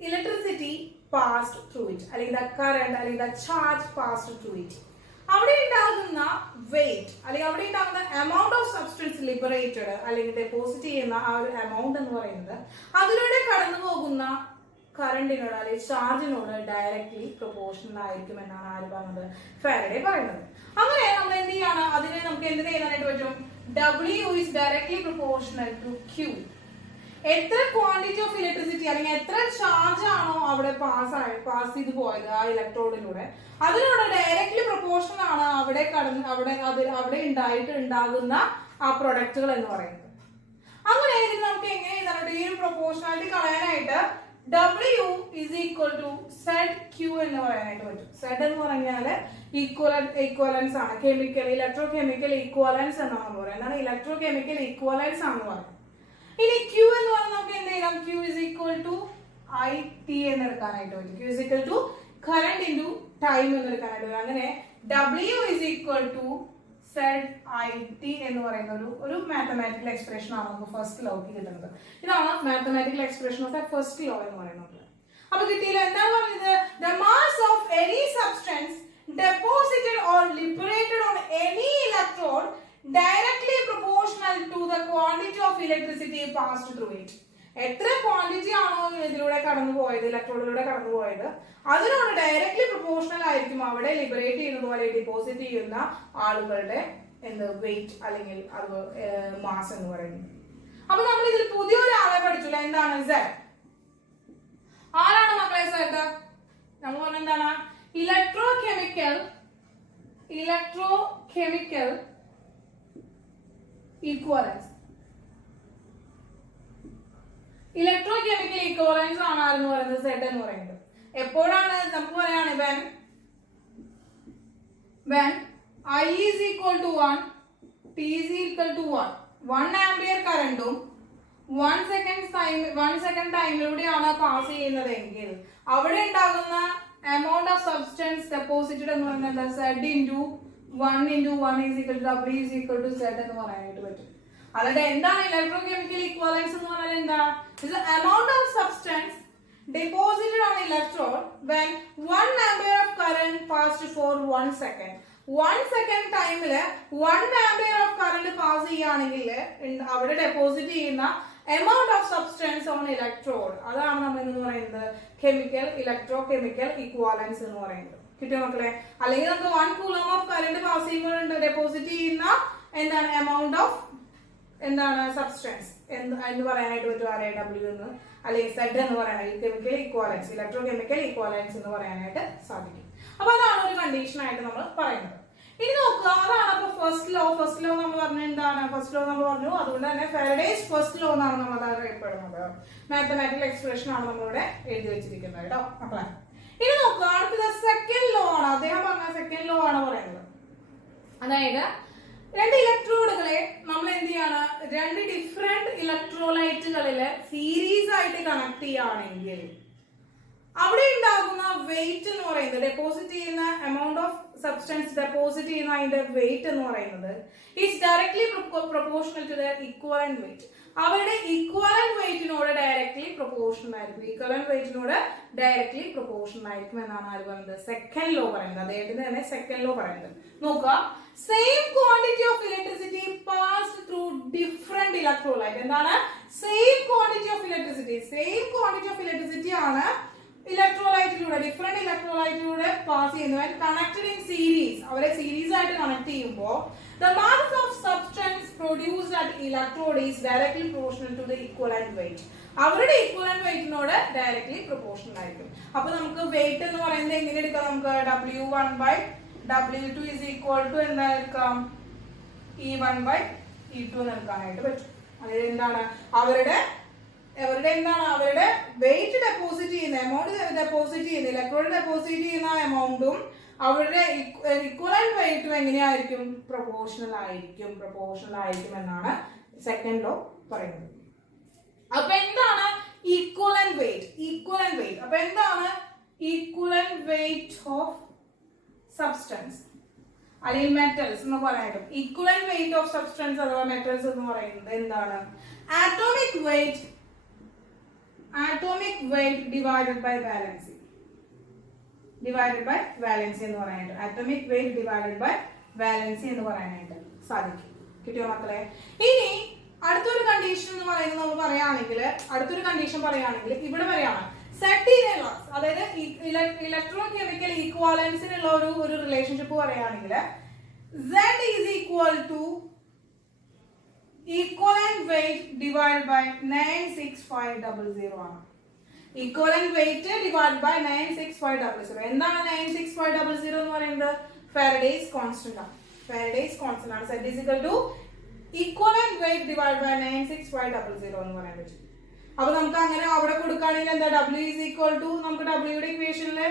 electricity passed through it, അല്ലെങ്കിൽ ദ കറന്റ് അല്ലെങ്കിൽ the charge passed through it. അവിടെ ഉണ്ടാകുന്ന വെയിറ്റ് അല്ലെങ്കിൽ അവിടെ ഉണ്ടാകുന്ന എമൗണ്ട് ഓഫ് സബ്സ്റ്റൻസ് ലിബറേറ്റഡ് അല്ലെങ്കിൽ ഡെപ്പോസിറ്റ് ചെയ്യുന്ന ആ ഒരു എമൗണ്ട് എന്ന് പറയുന്നത് അതിലൂടെ കടന്നു പോകുന്ന കറണ്ടിനോട് അല്ലെങ്കിൽ ചാർജിനോട് ഡയറക്ട്ലി പ്രൊപ്പോർഷണൽ ആയിരിക്കും എന്നാണ് ആര് പറഞ്ഞത്? ഫാരഡേ പറയുന്നത്. അങ്ങനെ നമ്മൾ എന്ത് ചെയ്യാണ്, അതിനെ നമുക്ക് എന്ത് ചെയ്യാനായിട്ട് പറ്റും? W is directly proportional to Q. എത്ര ക്വാണ്ടിറ്റി ഓഫ് ഇലക്ട്രിസിറ്റി അല്ലെങ്കിൽ എത്ര ചാർജ് ആണോ അവിടെ പാസ് ചെയ്ത് പോയത് ആ ഇലക്ട്രോഡിലൂടെ, അതിനോട് ഡയറക്ട്ലി പ്രൊപ്പോർഷണൽ ആണ് അവിടെ ഉണ്ടാകുന്ന ആ പ്രൊഡക്റ്റുകൾ എന്ന് പറയുന്നത്. അങ്ങനെയാണെങ്കിൽ നമുക്ക് എങ്ങനെ ചെയ്താൽ ഈ ഒരു പ്രൊപ്പോർഷണാലിറ്റി കളയാനായിട്ട് W is equal to ZQ എന്ന് പറയാനായിട്ട് പറ്റും. Z എന്ന് പറഞ്ഞാൽ ഈക്വലൻസ് ആണ്, ഇലക്ട്രോ കെമിക്കൽ ഈക്വലൻസ് എന്നാണ് പറയുന്നത്. എന്താണ് ഇലക്ട്രോ കെമിക്കൽ ഈക്വലൻസ് ആണെന്ന് പറയുന്നത്. ഇനി Q എന്ന് പറഞ്ഞാൽ നമുക്ക് എന്ത് ചെയ്യാം? Q is equal to I T എന്ന് എടുക്കാനായിട്ട് പറ്റും. Q is equal to current into time എന്ന് എടുക്കാനായിട്ട് പറ്റും. അങ്ങനെ W is equal to ZIT എന്ന് പറയുന്ന ഒരു മാത്തമാറ്റിക്കൽ എക്സ്പ്രഷൻ ആണ് നമുക്ക് ഫസ്റ്റ് ലോക്ക് കിട്ടുന്നത്. ഇതാണ് mathematical expression of first law എന്ന് പറയുന്നത്. അപ്പൊ കിട്ടിയില്ല. എന്താണ് പറഞ്ഞത്? The mass of any substance deposited or liberated on any electrode directly proportional to the quantity of electricity passed through it. എത്ര ക്വാണ്ടിറ്റി ആണോ ഇതിലൂടെ കടന്നുപോയത്, ഇലക്ട്രോണിലൂടെ കടന്നുപോയത്, അതിനോട് ഡയറക്ട്ലി പ്രൊപ്പോർഷണൽ ആയിരിക്കും അവിടെ ലിബറേറ്റ് ചെയ്യുന്നത് പോലെ ഡെപ്പോസിറ്റ് ചെയ്യുന്ന ആളുകളുടെ വെയിറ്റ് അല്ലെങ്കിൽ അത് മാസ് എന്ന് പറയുന്നത്. അപ്പൊ നമ്മൾ ഇതിൽ പുതിയൊരാളെ പഠിച്ചില്ല. എന്താണ് Z? ആരാണ് മക്കളെ Z? നമ്മൾ പറഞ്ഞ എന്താണ്? Electrochemical equivalence. ഇലക്ട്രോകെമിക്കൽ ഈക്വലൻസ് ആണ് ആരെന്ന് പറയുന്നത്? Z എന്ന് പറയുന്നത്. എപ്പോഴാണ് നമുക്ക് പറയാണ് when I is equal to 1, T is equal to 1 ampere കറണ്ടും 1 സെക്കൻഡ് ടൈമിലൂടെയാണ് പാസ് ചെയ്യുന്നതെങ്കിൽ അവിടെ ഉണ്ടാകുന്ന amount of substance deposited എന്ന് പറയുന്നത് Z into 1 into 1 is equal to W is equal to Z എന്ന് പറയാനായിട്ട് പറ്റും. അതായത് എന്താണ് ഇലക്ട്രോകെമിക്കൽ ഈക്വലൻസ് എന്ന് പറഞ്ഞാൽ എന്താ? It's the amount of substance deposited on electrode when 1 ampere of current passed for 1 second. 1 second ടൈമില് 1 ampere of current പാസ് ചെയ്യുകയാണെങ്കിൽ അവിടെ ഡെപ്പോസിറ്റ് ചെയ്യുന്ന amount of substance on electrode, അതാണ് നമ്മൾ എന്ന് പറയുന്നത് ഇലക്ട്രോകെമിക്കൽ ഈക്വലൻസ് എന്ന് പറയുന്നത്. കിട്ടിയോ മക്കളെ? അല്ലെങ്കിൽ നമുക്ക് 1 coulomb of current പാസ് ചെയ്യുമ്പോൾ ഡെപ്പോസിറ്റ് ചെയ്യുന്ന എന്താണ് amount of സബ്സ്റ്റൻസ് എന്ന് പറയാനായിട്ട് പറ്റും. ആരെ? W എന്ന് അല്ലെങ്കിൽ Z എന്ന് പറയാനായിട്ട് ഇലക്ട്രോകെമിക്കൽ ഈക്വലൻസ് എന്ന് പറയാനായിട്ട് സാധിക്കും. അപ്പൊ അതാണ് ഒരു കണ്ടീഷൻ ആയിട്ട് നമ്മൾ പറയുന്നത്. ഇനി നോക്കുക, അതാണ് അപ്പൊ ഫസ്റ്റ് ലോ നമ്മൾ പറഞ്ഞു. എന്താണ് ഫസ്റ്റ് ലോ നമ്മൾ പറഞ്ഞു? അതുകൊണ്ട് തന്നെ ഫാരഡേസ് ഫസ്റ്റ് ലോ എന്നാണ് നമ്മൾ അത് അറിയപ്പെടുന്നത്. മാത്തമാറ്റിക്കൽ എക്സ്പ്രഷൻ ആണ് നമ്മളിവിടെ എഴുതി വെച്ചിരിക്കുന്നത് കേട്ടോ മക്കളെ. ഇനി നോക്കുക, അടുത്തത് സെക്കൻഡ് ലോ ആണ്. അദ്ദേഹം പറഞ്ഞ സെക്കൻഡ് ലോ ആണ് പറയുന്നത്. അതായത് രണ്ട് ഇലക്ട്രോഡുകളെ നമ്മൾ എന്ത് ചെയ്യാണ്? രണ്ട് ഡിഫറെന്റ് ഇലക്ട്രോലൈറ്റുകളില് സീരീസ് ആയിട്ട് കണക്ട് ചെയ്യുകയാണെങ്കിൽ അവിടെ ഉണ്ടാകുന്ന വെയിറ്റ് എന്ന് പറയുന്നത്, ഡെപ്പോസിറ്റ് ചെയ്യുന്ന എമൗണ്ട് ഓഫ് സബ്സ്റ്റൻസ് ഡെപ്പോസിറ്റ് ചെയ്യുന്ന അതിന്റെ വെയിറ്റ് എന്ന് പറയുന്നത് is directly proportional to the equivalent weight. അവരുടെ ഇക്വലന്റ് വെയിറ്റിനോട് ഡയറക്ട്ലി പ്രൊപ്പോർഷണൽ ആയിരിക്കും എന്നാണ് ആര് പറയുന്നത്? സെക്കൻഡ് ലോ പറയുന്നത്. അദ്ദേഹത്തിന് തന്നെ സെക്കൻഡ് ലോ പറയുന്നത്. നോക്കുക, same quantity of electricity passed through different electrolyte. എന്താണ്? സെയിം ക്വാണ്ടിറ്റി ഓഫ് ഇലക്ട്രിസിറ്റി ആണ് ഇലക്ട്രോലൈറ്റിലൂടെ ഡിഫറെന്റ് ഇലക്ട്രോലൈറ്റിലൂടെ പാസ് ചെയ്യുന്നത്. കണക്റ്റഡ് ഇൻ സീരീസ്, അവരെ സീരീസ് ആയിട്ട് കണക്ട് ചെയ്യുമ്പോൾ the mass of substance produced at electrode is directly proportional to the equivalent weight. അവരുടെ equivalent വെയിറ്റിനോട് directly proportional ആയിരിക്കും. അപ്പൊ നമുക്ക് വെയിറ്റ് എന്ന് പറയുന്നത് എങ്ങനെ എടുക്കാം? നമുക്ക് W1 by W2 is equal to എന്താ എടുക്കാം? E1 by E2 എന്ന് എടുക്കാനായിട്ട് പറ്റും. അതായത് എന്താണ്? അവരുടെ വെയിറ്റ് ഡെപ്പോസിറ്റ് ചെയ്യുന്ന എമൗണ്ട് ഡെപ്പോസിറ്റ് ചെയ്യുന്ന ഇലക്ട്രോഡ് ഡെപ്പോസിറ്റ് ചെയ്യുന്ന എമൗണ്ടും അവരുടെ ഇക്വലന്റ് വെയിറ്റും എങ്ങനെയായിരിക്കും? പ്രൊപ്പോർഷണൽ ആയിരിക്കും എന്നാണ് സെക്കൻഡ് ലോ പറയുന്നത്. അപ്പൊ എന്താണ് ഈക്വലന്റ് വെയിറ്റ്? അപ്പൊ എന്താണ് ഈക്വലന്റ് വെയിറ്റ് ഓഫ് സബ്സ്റ്റൻസ് അല്ലെങ്കിൽ മെറ്റൽസ് എന്ന് പറയാനായിട്ട്? ഈക്വലന്റ് വെയിറ്റ് ഓഫ് സബ്സ്റ്റൻസ് അഥവാ മെറ്റൽസ് എന്ന് പറയുന്നത് എന്താണ്? Atomic weight divided by valency എന്ന് പറയാനായിട്ട്, atomic weight divided by valency എന്ന് പറയാനായിട്ട് സാധിക്കും. കിട്ടിയോ മക്കളെ? ഇനി അടുത്തൊരു കണ്ടീഷൻ എന്ന് പറയുന്നത് നമ്മൾ പറയുകയാണെങ്കിൽ ഇവിടെ പറയാണ് സെറ്റിനേഴ്സ്, അതായത് ഇലക്ട്രോകെമിക്കൽ ഈക്വാലൻസിനുള്ള ഒരു റിലേഷൻഷിപ്പ് പറയുകയാണെങ്കിൽ Z is equal to equivalent weight divided by 96500 ആണ്. equivalent weight divided by 96500. എന്താണ് 96500 എന്ന് പറയുന്നത്? ഫാരഡേസ് കോൺസ്റ്റന്റ് ആണ്. Z is equal to equivalent weight divided by 96500 എന്ന് പറയാൻ പറ്റും. അപ്പൊ നമുക്ക് അങ്ങനെ അവിടെ കൊടുക്കുകയാണെങ്കിൽ എന്താ? W is equal to നമുക്ക് W ഇക്വേഷനിലെ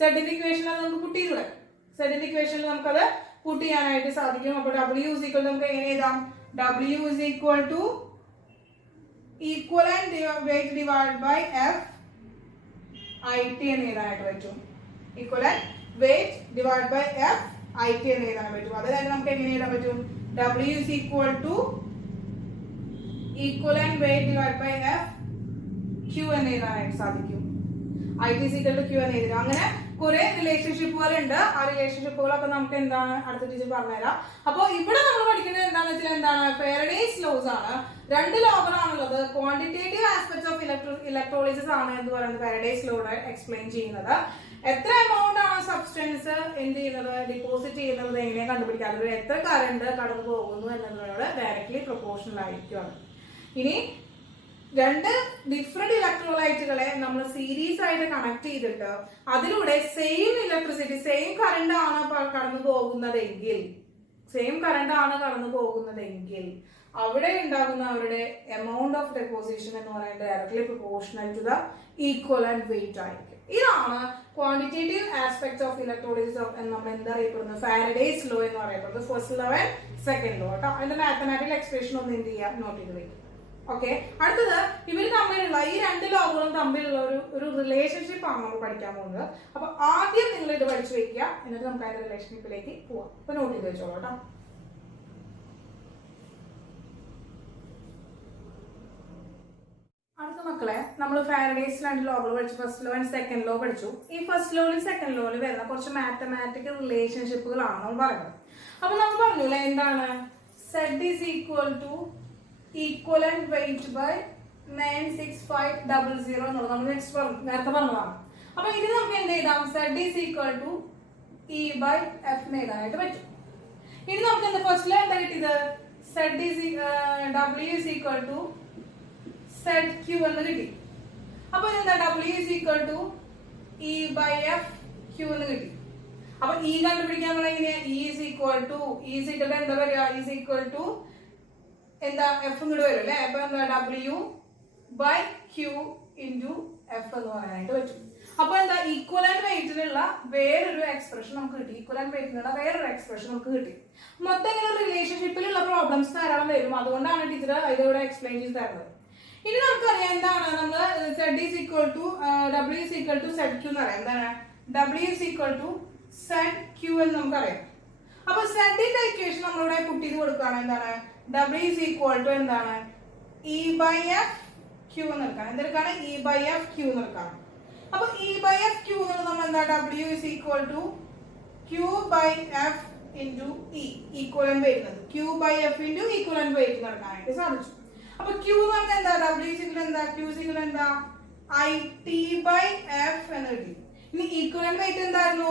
Z ഇക്വേഷനിൽ നമുക്ക് പുട്ട് ചെയ്തൂടെ? Z ഇക്വേഷനിൽ നമുക്കത് പുട്ട് ചെയ്യാനായിട്ട് സാധിക്കും. അപ്പൊ W is equal to നമുക്ക് എങ്ങനെ എഴുതാം? W is equal to equivalent weight divided by F IT എന്ന് എഴുതാനായിട്ട് പറ്റും. Equivalent weight divided by F IT എന്ന് എഴുതാൻ പറ്റും. അതായത് നമുക്ക് എങ്ങനെ എഴുതാൻ പറ്റും? W is equal to equivalent weight divided by F Q എന്ന് എഴുതാനായിട്ട് സാധിക്കും. IT is equal to Q എന്ന് എഴുതാം. അങ്ങനെ കുറെ റിലേഷൻഷിപ്പുകൾ ഉണ്ട്. ആ റിലേഷൻഷിപ്പുകളൊക്കെ നമുക്ക് എന്താണ് അടുത്ത ടീച്ചർ പറഞ്ഞുതരാം. അപ്പോൾ ഇവിടെ നമ്മൾ പഠിക്കുന്നത് എന്താണെന്ന് വെച്ചാൽ എന്താണ് ഫാരഡേസ് ലോസ് ആണ്. രണ്ട് ലോകളാണുള്ളത്. ക്വാണ്ടിറ്റേറ്റീവ് ആസ്പെക്ട്സ് ഓഫ് ഇലക്ട്രോളിസിസ് ആണ് എന്ന് പറയുന്നത് ഫാരഡേസ് ലോയുടെ എക്സ്പ്ലെയിൻ ചെയ്യുന്നത്. എത്ര എമൗണ്ട് ആണ് സബ്സ്റ്റൻസ് എന്ത് ചെയ്യുന്നത് ഡിപ്പോസിറ്റ് ചെയ്യുന്നത് എങ്ങനെയാണ് കണ്ടുപിടിക്കുക, അതിലൂടെ എത്ര കറണ്ട് കടന്നു പോകുന്നു എന്നതിനോട് ഡയറക്ട്ലി പ്രൊപ്പോർഷണൽ ആയിരിക്കും. ഇനി രണ്ട് ഡിഫറെന്റ് ഇലക്ട്രോലൈറ്റുകളെ നമ്മൾ സീരീസ് ആയിട്ട് കണക്ട് ചെയ്തിട്ട് അതിലൂടെ സെയിം ഇലക്ട്രിസിറ്റി സെയിം കറണ്ട് ആണ് കടന്നു പോകുന്നതെങ്കിൽ അവിടെ ഉണ്ടാകുന്ന അവരുടെ എമൗണ്ട് ഓഫ് ഡെപ്പോസിഷൻ എന്ന് പറയുന്നത് directly proportional to the equivalent weight ആയിരിക്കും. ഇതാണ് ക്വാണ്ടിറ്റേറ്റീവ് ആസ്പെക്ട് ഓഫ് ഇലക്ട്രോളിസിസ് എന്ന് നമ്മൾ എന്തറിയപ്പെടുന്നത് ഫാരഡേസ് ലോ എന്ന് പറയപ്പെടുന്നത്. First law and second law കേട്ടോ. അതിന്റെ മാത്തമാറ്റിക്കൽ എക്സ്പ്രഷൻ ഒന്ന് എന്ത് ചെയ്യുക നോട്ട് ചെയ്ത് വയ്ക്കും. ഓക്കെ, അടുത്തത് ഇവർ തമ്മിലുള്ള ഈ രണ്ട് ലോകളും തമ്മിലുള്ള ഒരു റിലേഷൻഷിപ്പ് ആണ് നമ്മൾ പഠിക്കാൻ പോകുന്നത്. അപ്പൊ ആദ്യം നിങ്ങൾ ഇത് പഠിച്ചു വെക്കുക, എന്നിട്ട് നമുക്ക് അതിന്റെ റിലേഷൻഷിപ്പിലേക്ക് പോവാം. അപ്പൊ നോട്ട് ചെയ്ത് വെച്ചോളൂ കേട്ടോ. അടുത്ത മക്കളെ നമ്മൾ ഫാരഡേസ് രണ്ട് ലോകൾ പഠിച്ചു. First law and second law പഠിച്ചു. ഈ ഫസ്റ്റ് ലോയിലും സെക്കൻഡ് ലോയിലും വരുന്ന കുറച്ച് മാത്തമാറ്റിക്കൽ റിലേഷൻഷിപ്പുകളാണ് നമ്മൾ പറയുന്നത്. അപ്പൊ നമ്മൾ പറഞ്ഞില്ലേ എന്താണ് Z is equal to equivalent weight by 96500 എന്നുള്ളത് നമ്മൾ നേരത്തെ പറഞ്ഞതാണ്. അപ്പൊ ഇത് നമുക്ക് എന്ത് ചെയ്താം Z is equal to E by F എന്ന് എഴുതാനായിട്ട് പറ്റും. ഇനി നമുക്ക് എന്താ ഫസ്റ്റ് ലോ എന്താ കിട്ടിയത് W is equal to ZQ എന്ന് കിട്ടി. അപ്പൊ എന്താ W is equal to E by F Q എന്ന് കിട്ടി. അപ്പൊ E കണ്ടുപിടിക്കാൻ എങ്ങനെയാ E is equal to എന്താ പറയാ E is equal to എന്താ F ഇങ്ങോട്ട് വരും അല്ലെ. അപ്പൊ എന്താ W by Q into F എന്ന് പറയാനായിട്ട് പറ്റും. അപ്പൊ എന്താ ഈക്വലന്റ് വെയിറ്റിലുള്ള വേറൊരു എക്സ്പ്രഷൻ നമുക്ക് കിട്ടി. ഈക്വലന്റ് വെയിറ്റിലുള്ള വേറൊരു എക്സ്പ്രഷൻ നമുക്ക് കിട്ടി. മൊത്തം ഇങ്ങനെ റിലേഷൻഷിപ്പിലുള്ള പ്രോബ്ലംസ് ധാരാളം വരും. അതുകൊണ്ടാണ് ടീച്ചർ ഇതിലൂടെ എക്സ്പ്ലെയിൻ ചെയ്ത് തരുന്നത്. ഇനി നമുക്കറിയാം എന്താണ് നമ്മൾ Z is equal to W is equal to ZQ എന്ന് പറയാം. എന്താണ് W is equal to ZQ എന്ന് നമുക്കറിയാം. അപ്പൊ സെഡിന്റെ ഇക്വേഷൻ നമ്മളിവിടെ പുട്ട് ചെയ്ത് കൊടുക്കുകയാണ്. എന്താണ് W is equal to എന്താണ് E by F Q എന്ന് എടുക്കാം. എന്തെടുക്കാണ് E by F Q എന്ന് എടുക്കാം. അപ്പൊ E by F Q എന്നുള്ളത് നമ്മൾ എന്താ W is equal to Q by F into E equivalent വരുന്നത് Q by F into equivalent weight എന്ന് എടുക്കാനായിട്ട് സാധിച്ചു. അപ്പൊ Q എന്ന് പറഞ്ഞാൽ എന്താ W is equal എന്താ Q is equal എന്താ IT by F എന്ന് കിട്ടി. ഇനി ഈക്വലന്റ് weight എന്തായിരുന്നു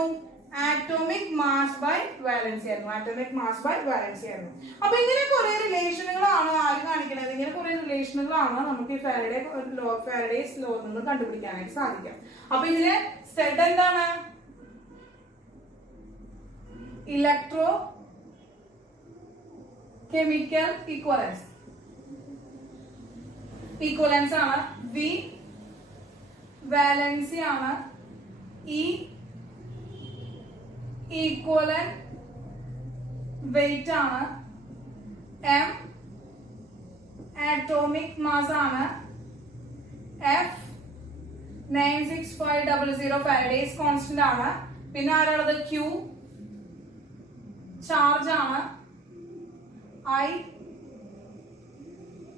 ആറ്റോമിക് മാസ് ബൈ വാലൻസി ആയിരുന്നു. അപ്പൊ ഇങ്ങനെ കുറെ റിലേഷനുകളാണ് ആര് കാണിക്കുന്നത്. ഇങ്ങനെ കുറെ റിലേഷനുകളാണ് നമുക്ക് ഈ ഫാരഡേസ് ലോ നിന്ന് കണ്ടുപിടിക്കാനായിട്ട് സാധിക്കാം. അപ്പൊ ഇതിലെ Z എന്താണ് ഇലക്ട്രോ കെമിക്കൽ ഈക്വലൻസ് ആണ്. V വാലൻസി ആണ്. E ഈക്വലന്റ് വെയിറ്റ് ആണ്. M ആറ്റോമിക് മാസ് ആണ്. F 96500 ഫാരഡേസ് കോൺസ്റ്റന്റ് ആണ്. പിന്നെ ആരാണത് Q ചാർജ് ആണ്. I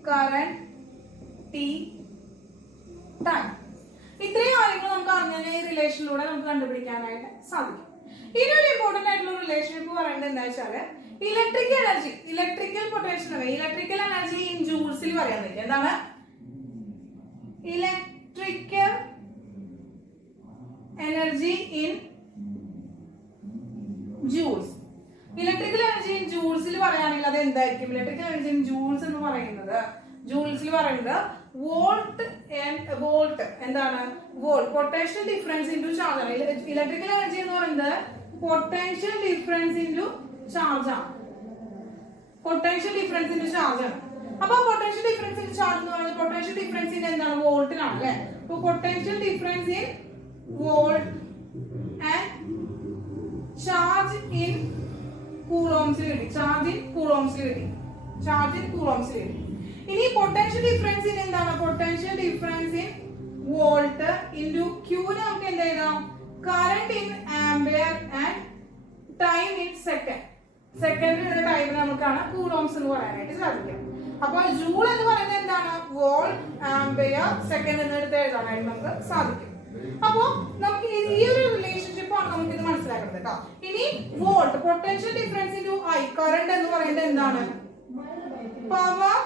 current, T time. ഇത്രയും കാര്യങ്ങൾ നമുക്ക് അറിഞ്ഞാൽ ഈ റിലേഷനിലൂടെ നമുക്ക് കണ്ടുപിടിക്കാനായിട്ട് സാധിക്കും. ഇനി ഒരു ഇമ്പോർട്ടന്റ് ആയിട്ടുള്ള റിലേഷൻഷിപ്പ് പറയുന്നത് എന്താ വെച്ചാല് electrical potential electrical energy in ജൂൾസിൽ പറയാൻ പറ്റും. എന്താണ് electrical energy in joules. Electrical energy in ജൂൾസിൽ പറയുകയാണെങ്കിൽ അത് എന്തായിരിക്കും? ഇലക്ട്രിക്കൽ എനർജി ഇൻ ജൂൾസ് എന്ന് പറയുന്നത് ജൂൾസിൽ പറയുന്നത് വോൾട്ട് എന്താണ് volt potential difference into charge ആണ്. ഇലക്ട്രിക്കൽ എനർജി എന്ന് പറയുന്നത് പൊട്ടൻഷ്യൽ ഡിഫറൻസ് ഇൻറ്റു ചാർജ് ആണ്. അപ്പൊ പൊട്ടൻഷ്യൽ ഡിഫറൻസ് ഇൻ ചാർജ് എന്ന് പറയുന്നത് പൊട്ടൻഷ്യൽ ഡിഫറൻസ് ഇൻ എന്താണ് വോൾട്ടിനാണ് അല്ലെ. അപ്പൊ potential difference in volt and charge in കൂളോംസിൽ കിട്ടി. ചാർജ് ഇൻ കൂളോംസിൽ കിട്ടി. ഇനി പൊട്ടൻഷ്യൽ ഡിഫറൻസ് ഇൻ എന്താണ് potential difference in volt into ക്യൂന് നമുക്ക് എന്ത് എഴുതാം? Current in ampere and time in second. സെക്കൻഡിലുള്ള ടൈമിൽ നമുക്കാണ് കൂളോംസ് എന്ന് പറയാനായിട്ട് സാധിക്കും. അപ്പോൾ ജൂൾ എന്ന് പറയുന്നത് എന്താണ്? വോൾട്ട് ആംബിയർ സെക്കൻഡ് എന്ന് എടുത്ത് എഴുതാനായിട്ട് നമുക്ക് സാധിക്കും. അപ്പോ നമുക്ക് ഈ ഒരു റിലേഷൻഷിപ്പ് ആണ് നമുക്ക് ഇത് മനസ്സിലാക്കുന്നത് കേട്ടോ. ഇനി volt potential difference into I current എന്ന് പറയുന്നത് എന്താണ്? Power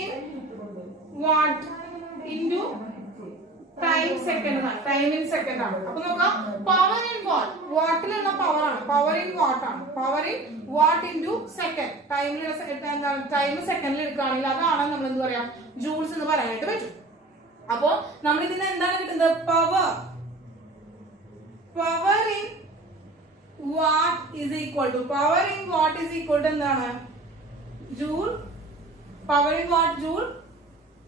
in watt into time second ആണ്. ടൈം ഇൻ സെക്കൻഡ് ആണ്. അപ്പൊ നോക്കാം, പവർ ഇൻ വാട്ട്, വാട്ടിലുള്ള പവർ ആണ്, പവർ ഇൻ വാട്ട് ആണ്. Power in watt into second, ടൈമിലുള്ള ടൈം സെക്കൻഡിൽ എടുക്കുകയാണെങ്കിൽ അതാണ് നമ്മൾ എന്ത് പറയാം? ജൂൾസ് എന്ന് പറയാനായിട്ട് പറ്റും. അപ്പോ നമ്മൾ ഇതിന് എന്താണ് കിട്ടുന്നത്? Power in watt is equal to എന്താണ്? Joule. Power in watt joule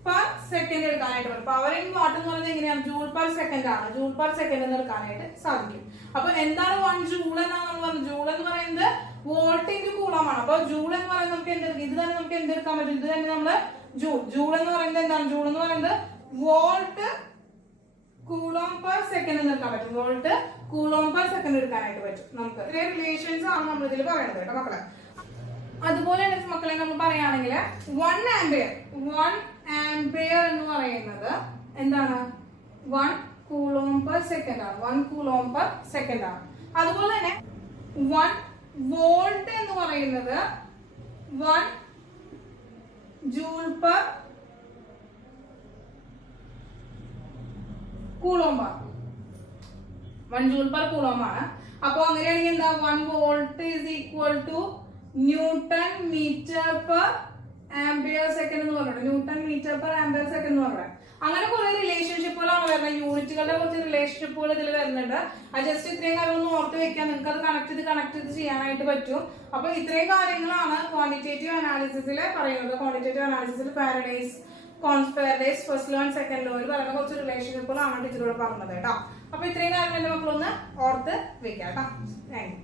per second എടുക്കാനായിട്ട് പറ്റും. പവർ ഇൻ വാട്ട് എന്ന് പറയുന്നത് എങ്ങനെയാണ്? ജൂൾ പെർ സെക്കൻഡ് ആണ്. ജൂൾ പെർ സെക്കൻഡ് എന്ന് എടുക്കാനായിട്ട് സാധിക്കും. അപ്പൊ എന്താണ് 1 ജൂൾ എന്നാണ് നമ്മൾ പറഞ്ഞത്? ജൂൾ എന്ന് പറയുന്നത് വോൾട്ട് ഇൻറ്റു കൂളോം ആണ്. അപ്പൊ ജൂൾ എന്ന് പറയുന്നത് നമുക്ക് ഇത് തന്നെ നമുക്ക് എന്തെടുക്കാൻ പറ്റും? ഇത് തന്നെ നമ്മള് ജൂൾ എന്ന് പറയുന്നത് എന്താണ്? ജൂൾ എന്ന് പറയുന്നത് വോൾട്ട് കൂളോം പെർ സെക്കൻഡ് എന്ന് എടുക്കാൻ പറ്റും. വോൾട്ട് കൂളോം പെർ സെക്കൻഡ് എടുക്കാനായിട്ട് പറ്റും. നമുക്ക് ഇത്രേ റിലേഷൻസ് ആണ് നമ്മൾ ഇതിൽ പറയുന്നത് കേട്ടോ മക്കളെ. അതുപോലെ തന്നെ മക്കളെ നമ്മൾ പറയുകയാണെങ്കിൽ 1 ആംപിയർ എന്ന് പറയുന്നത് എന്താണ്? 1 കൂളോം പെർ സെക്കൻഡ് ആണ്. 1 കൂളോം പെർ സെക്കൻഡ് ആണ്. അതുപോലെ തന്നെ 1 വോൾട്ട് എന്ന് പറയുന്നത് 1 ജൂൾ പെർ കൂളോം ആണ്. 1 ജൂൾ പെർ കൂളോം ആണ്. അപ്പൊ അങ്ങനെയാണെങ്കിൽ എന്താ? 1 volt is equal to newton metre per ampere second എന്ന് പറഞ്ഞത്. Newton metre per ampere second എന്ന് പറഞ്ഞത്. അങ്ങനെ കുറെ റിലേഷൻഷിപ്പുകളാണ് വരുന്നത്. യൂണിറ്റുകളുടെ കുറച്ച് റിലേഷൻഷിപ്പുകൾ ഇതിൽ വരുന്നുണ്ട്. അത് ജസ്റ്റ് ഇത്രയും കാര്യങ്ങളൊന്നും ഓർത്ത് വെക്കാൻ നിങ്ങൾക്ക് അത് കണക്ട് ചെയ്ത് ചെയ്യാനായിട്ട് പറ്റും. അപ്പൊ ഇത്രയും കാര്യങ്ങളാണ് ക്വാണ്ടിറ്റേറ്റീവ് അനാലിസിസിൽ പറയുന്നത്. ക്വാണ്ടിറ്റേറ്റീവ് അനാലിസിസിൽ Faraday's first law and second law പറയുന്ന കുറച്ച് റിലേഷൻഷിപ്പുകളാണ് ടീച്ചറോട് പറഞ്ഞത് കേട്ടോ. അപ്പൊ ഇത്രയും കാര്യങ്ങൾ എന്റെ മക്കളൊന്ന് ഓർത്ത് വെക്കാം കേട്ടോ. Thank you.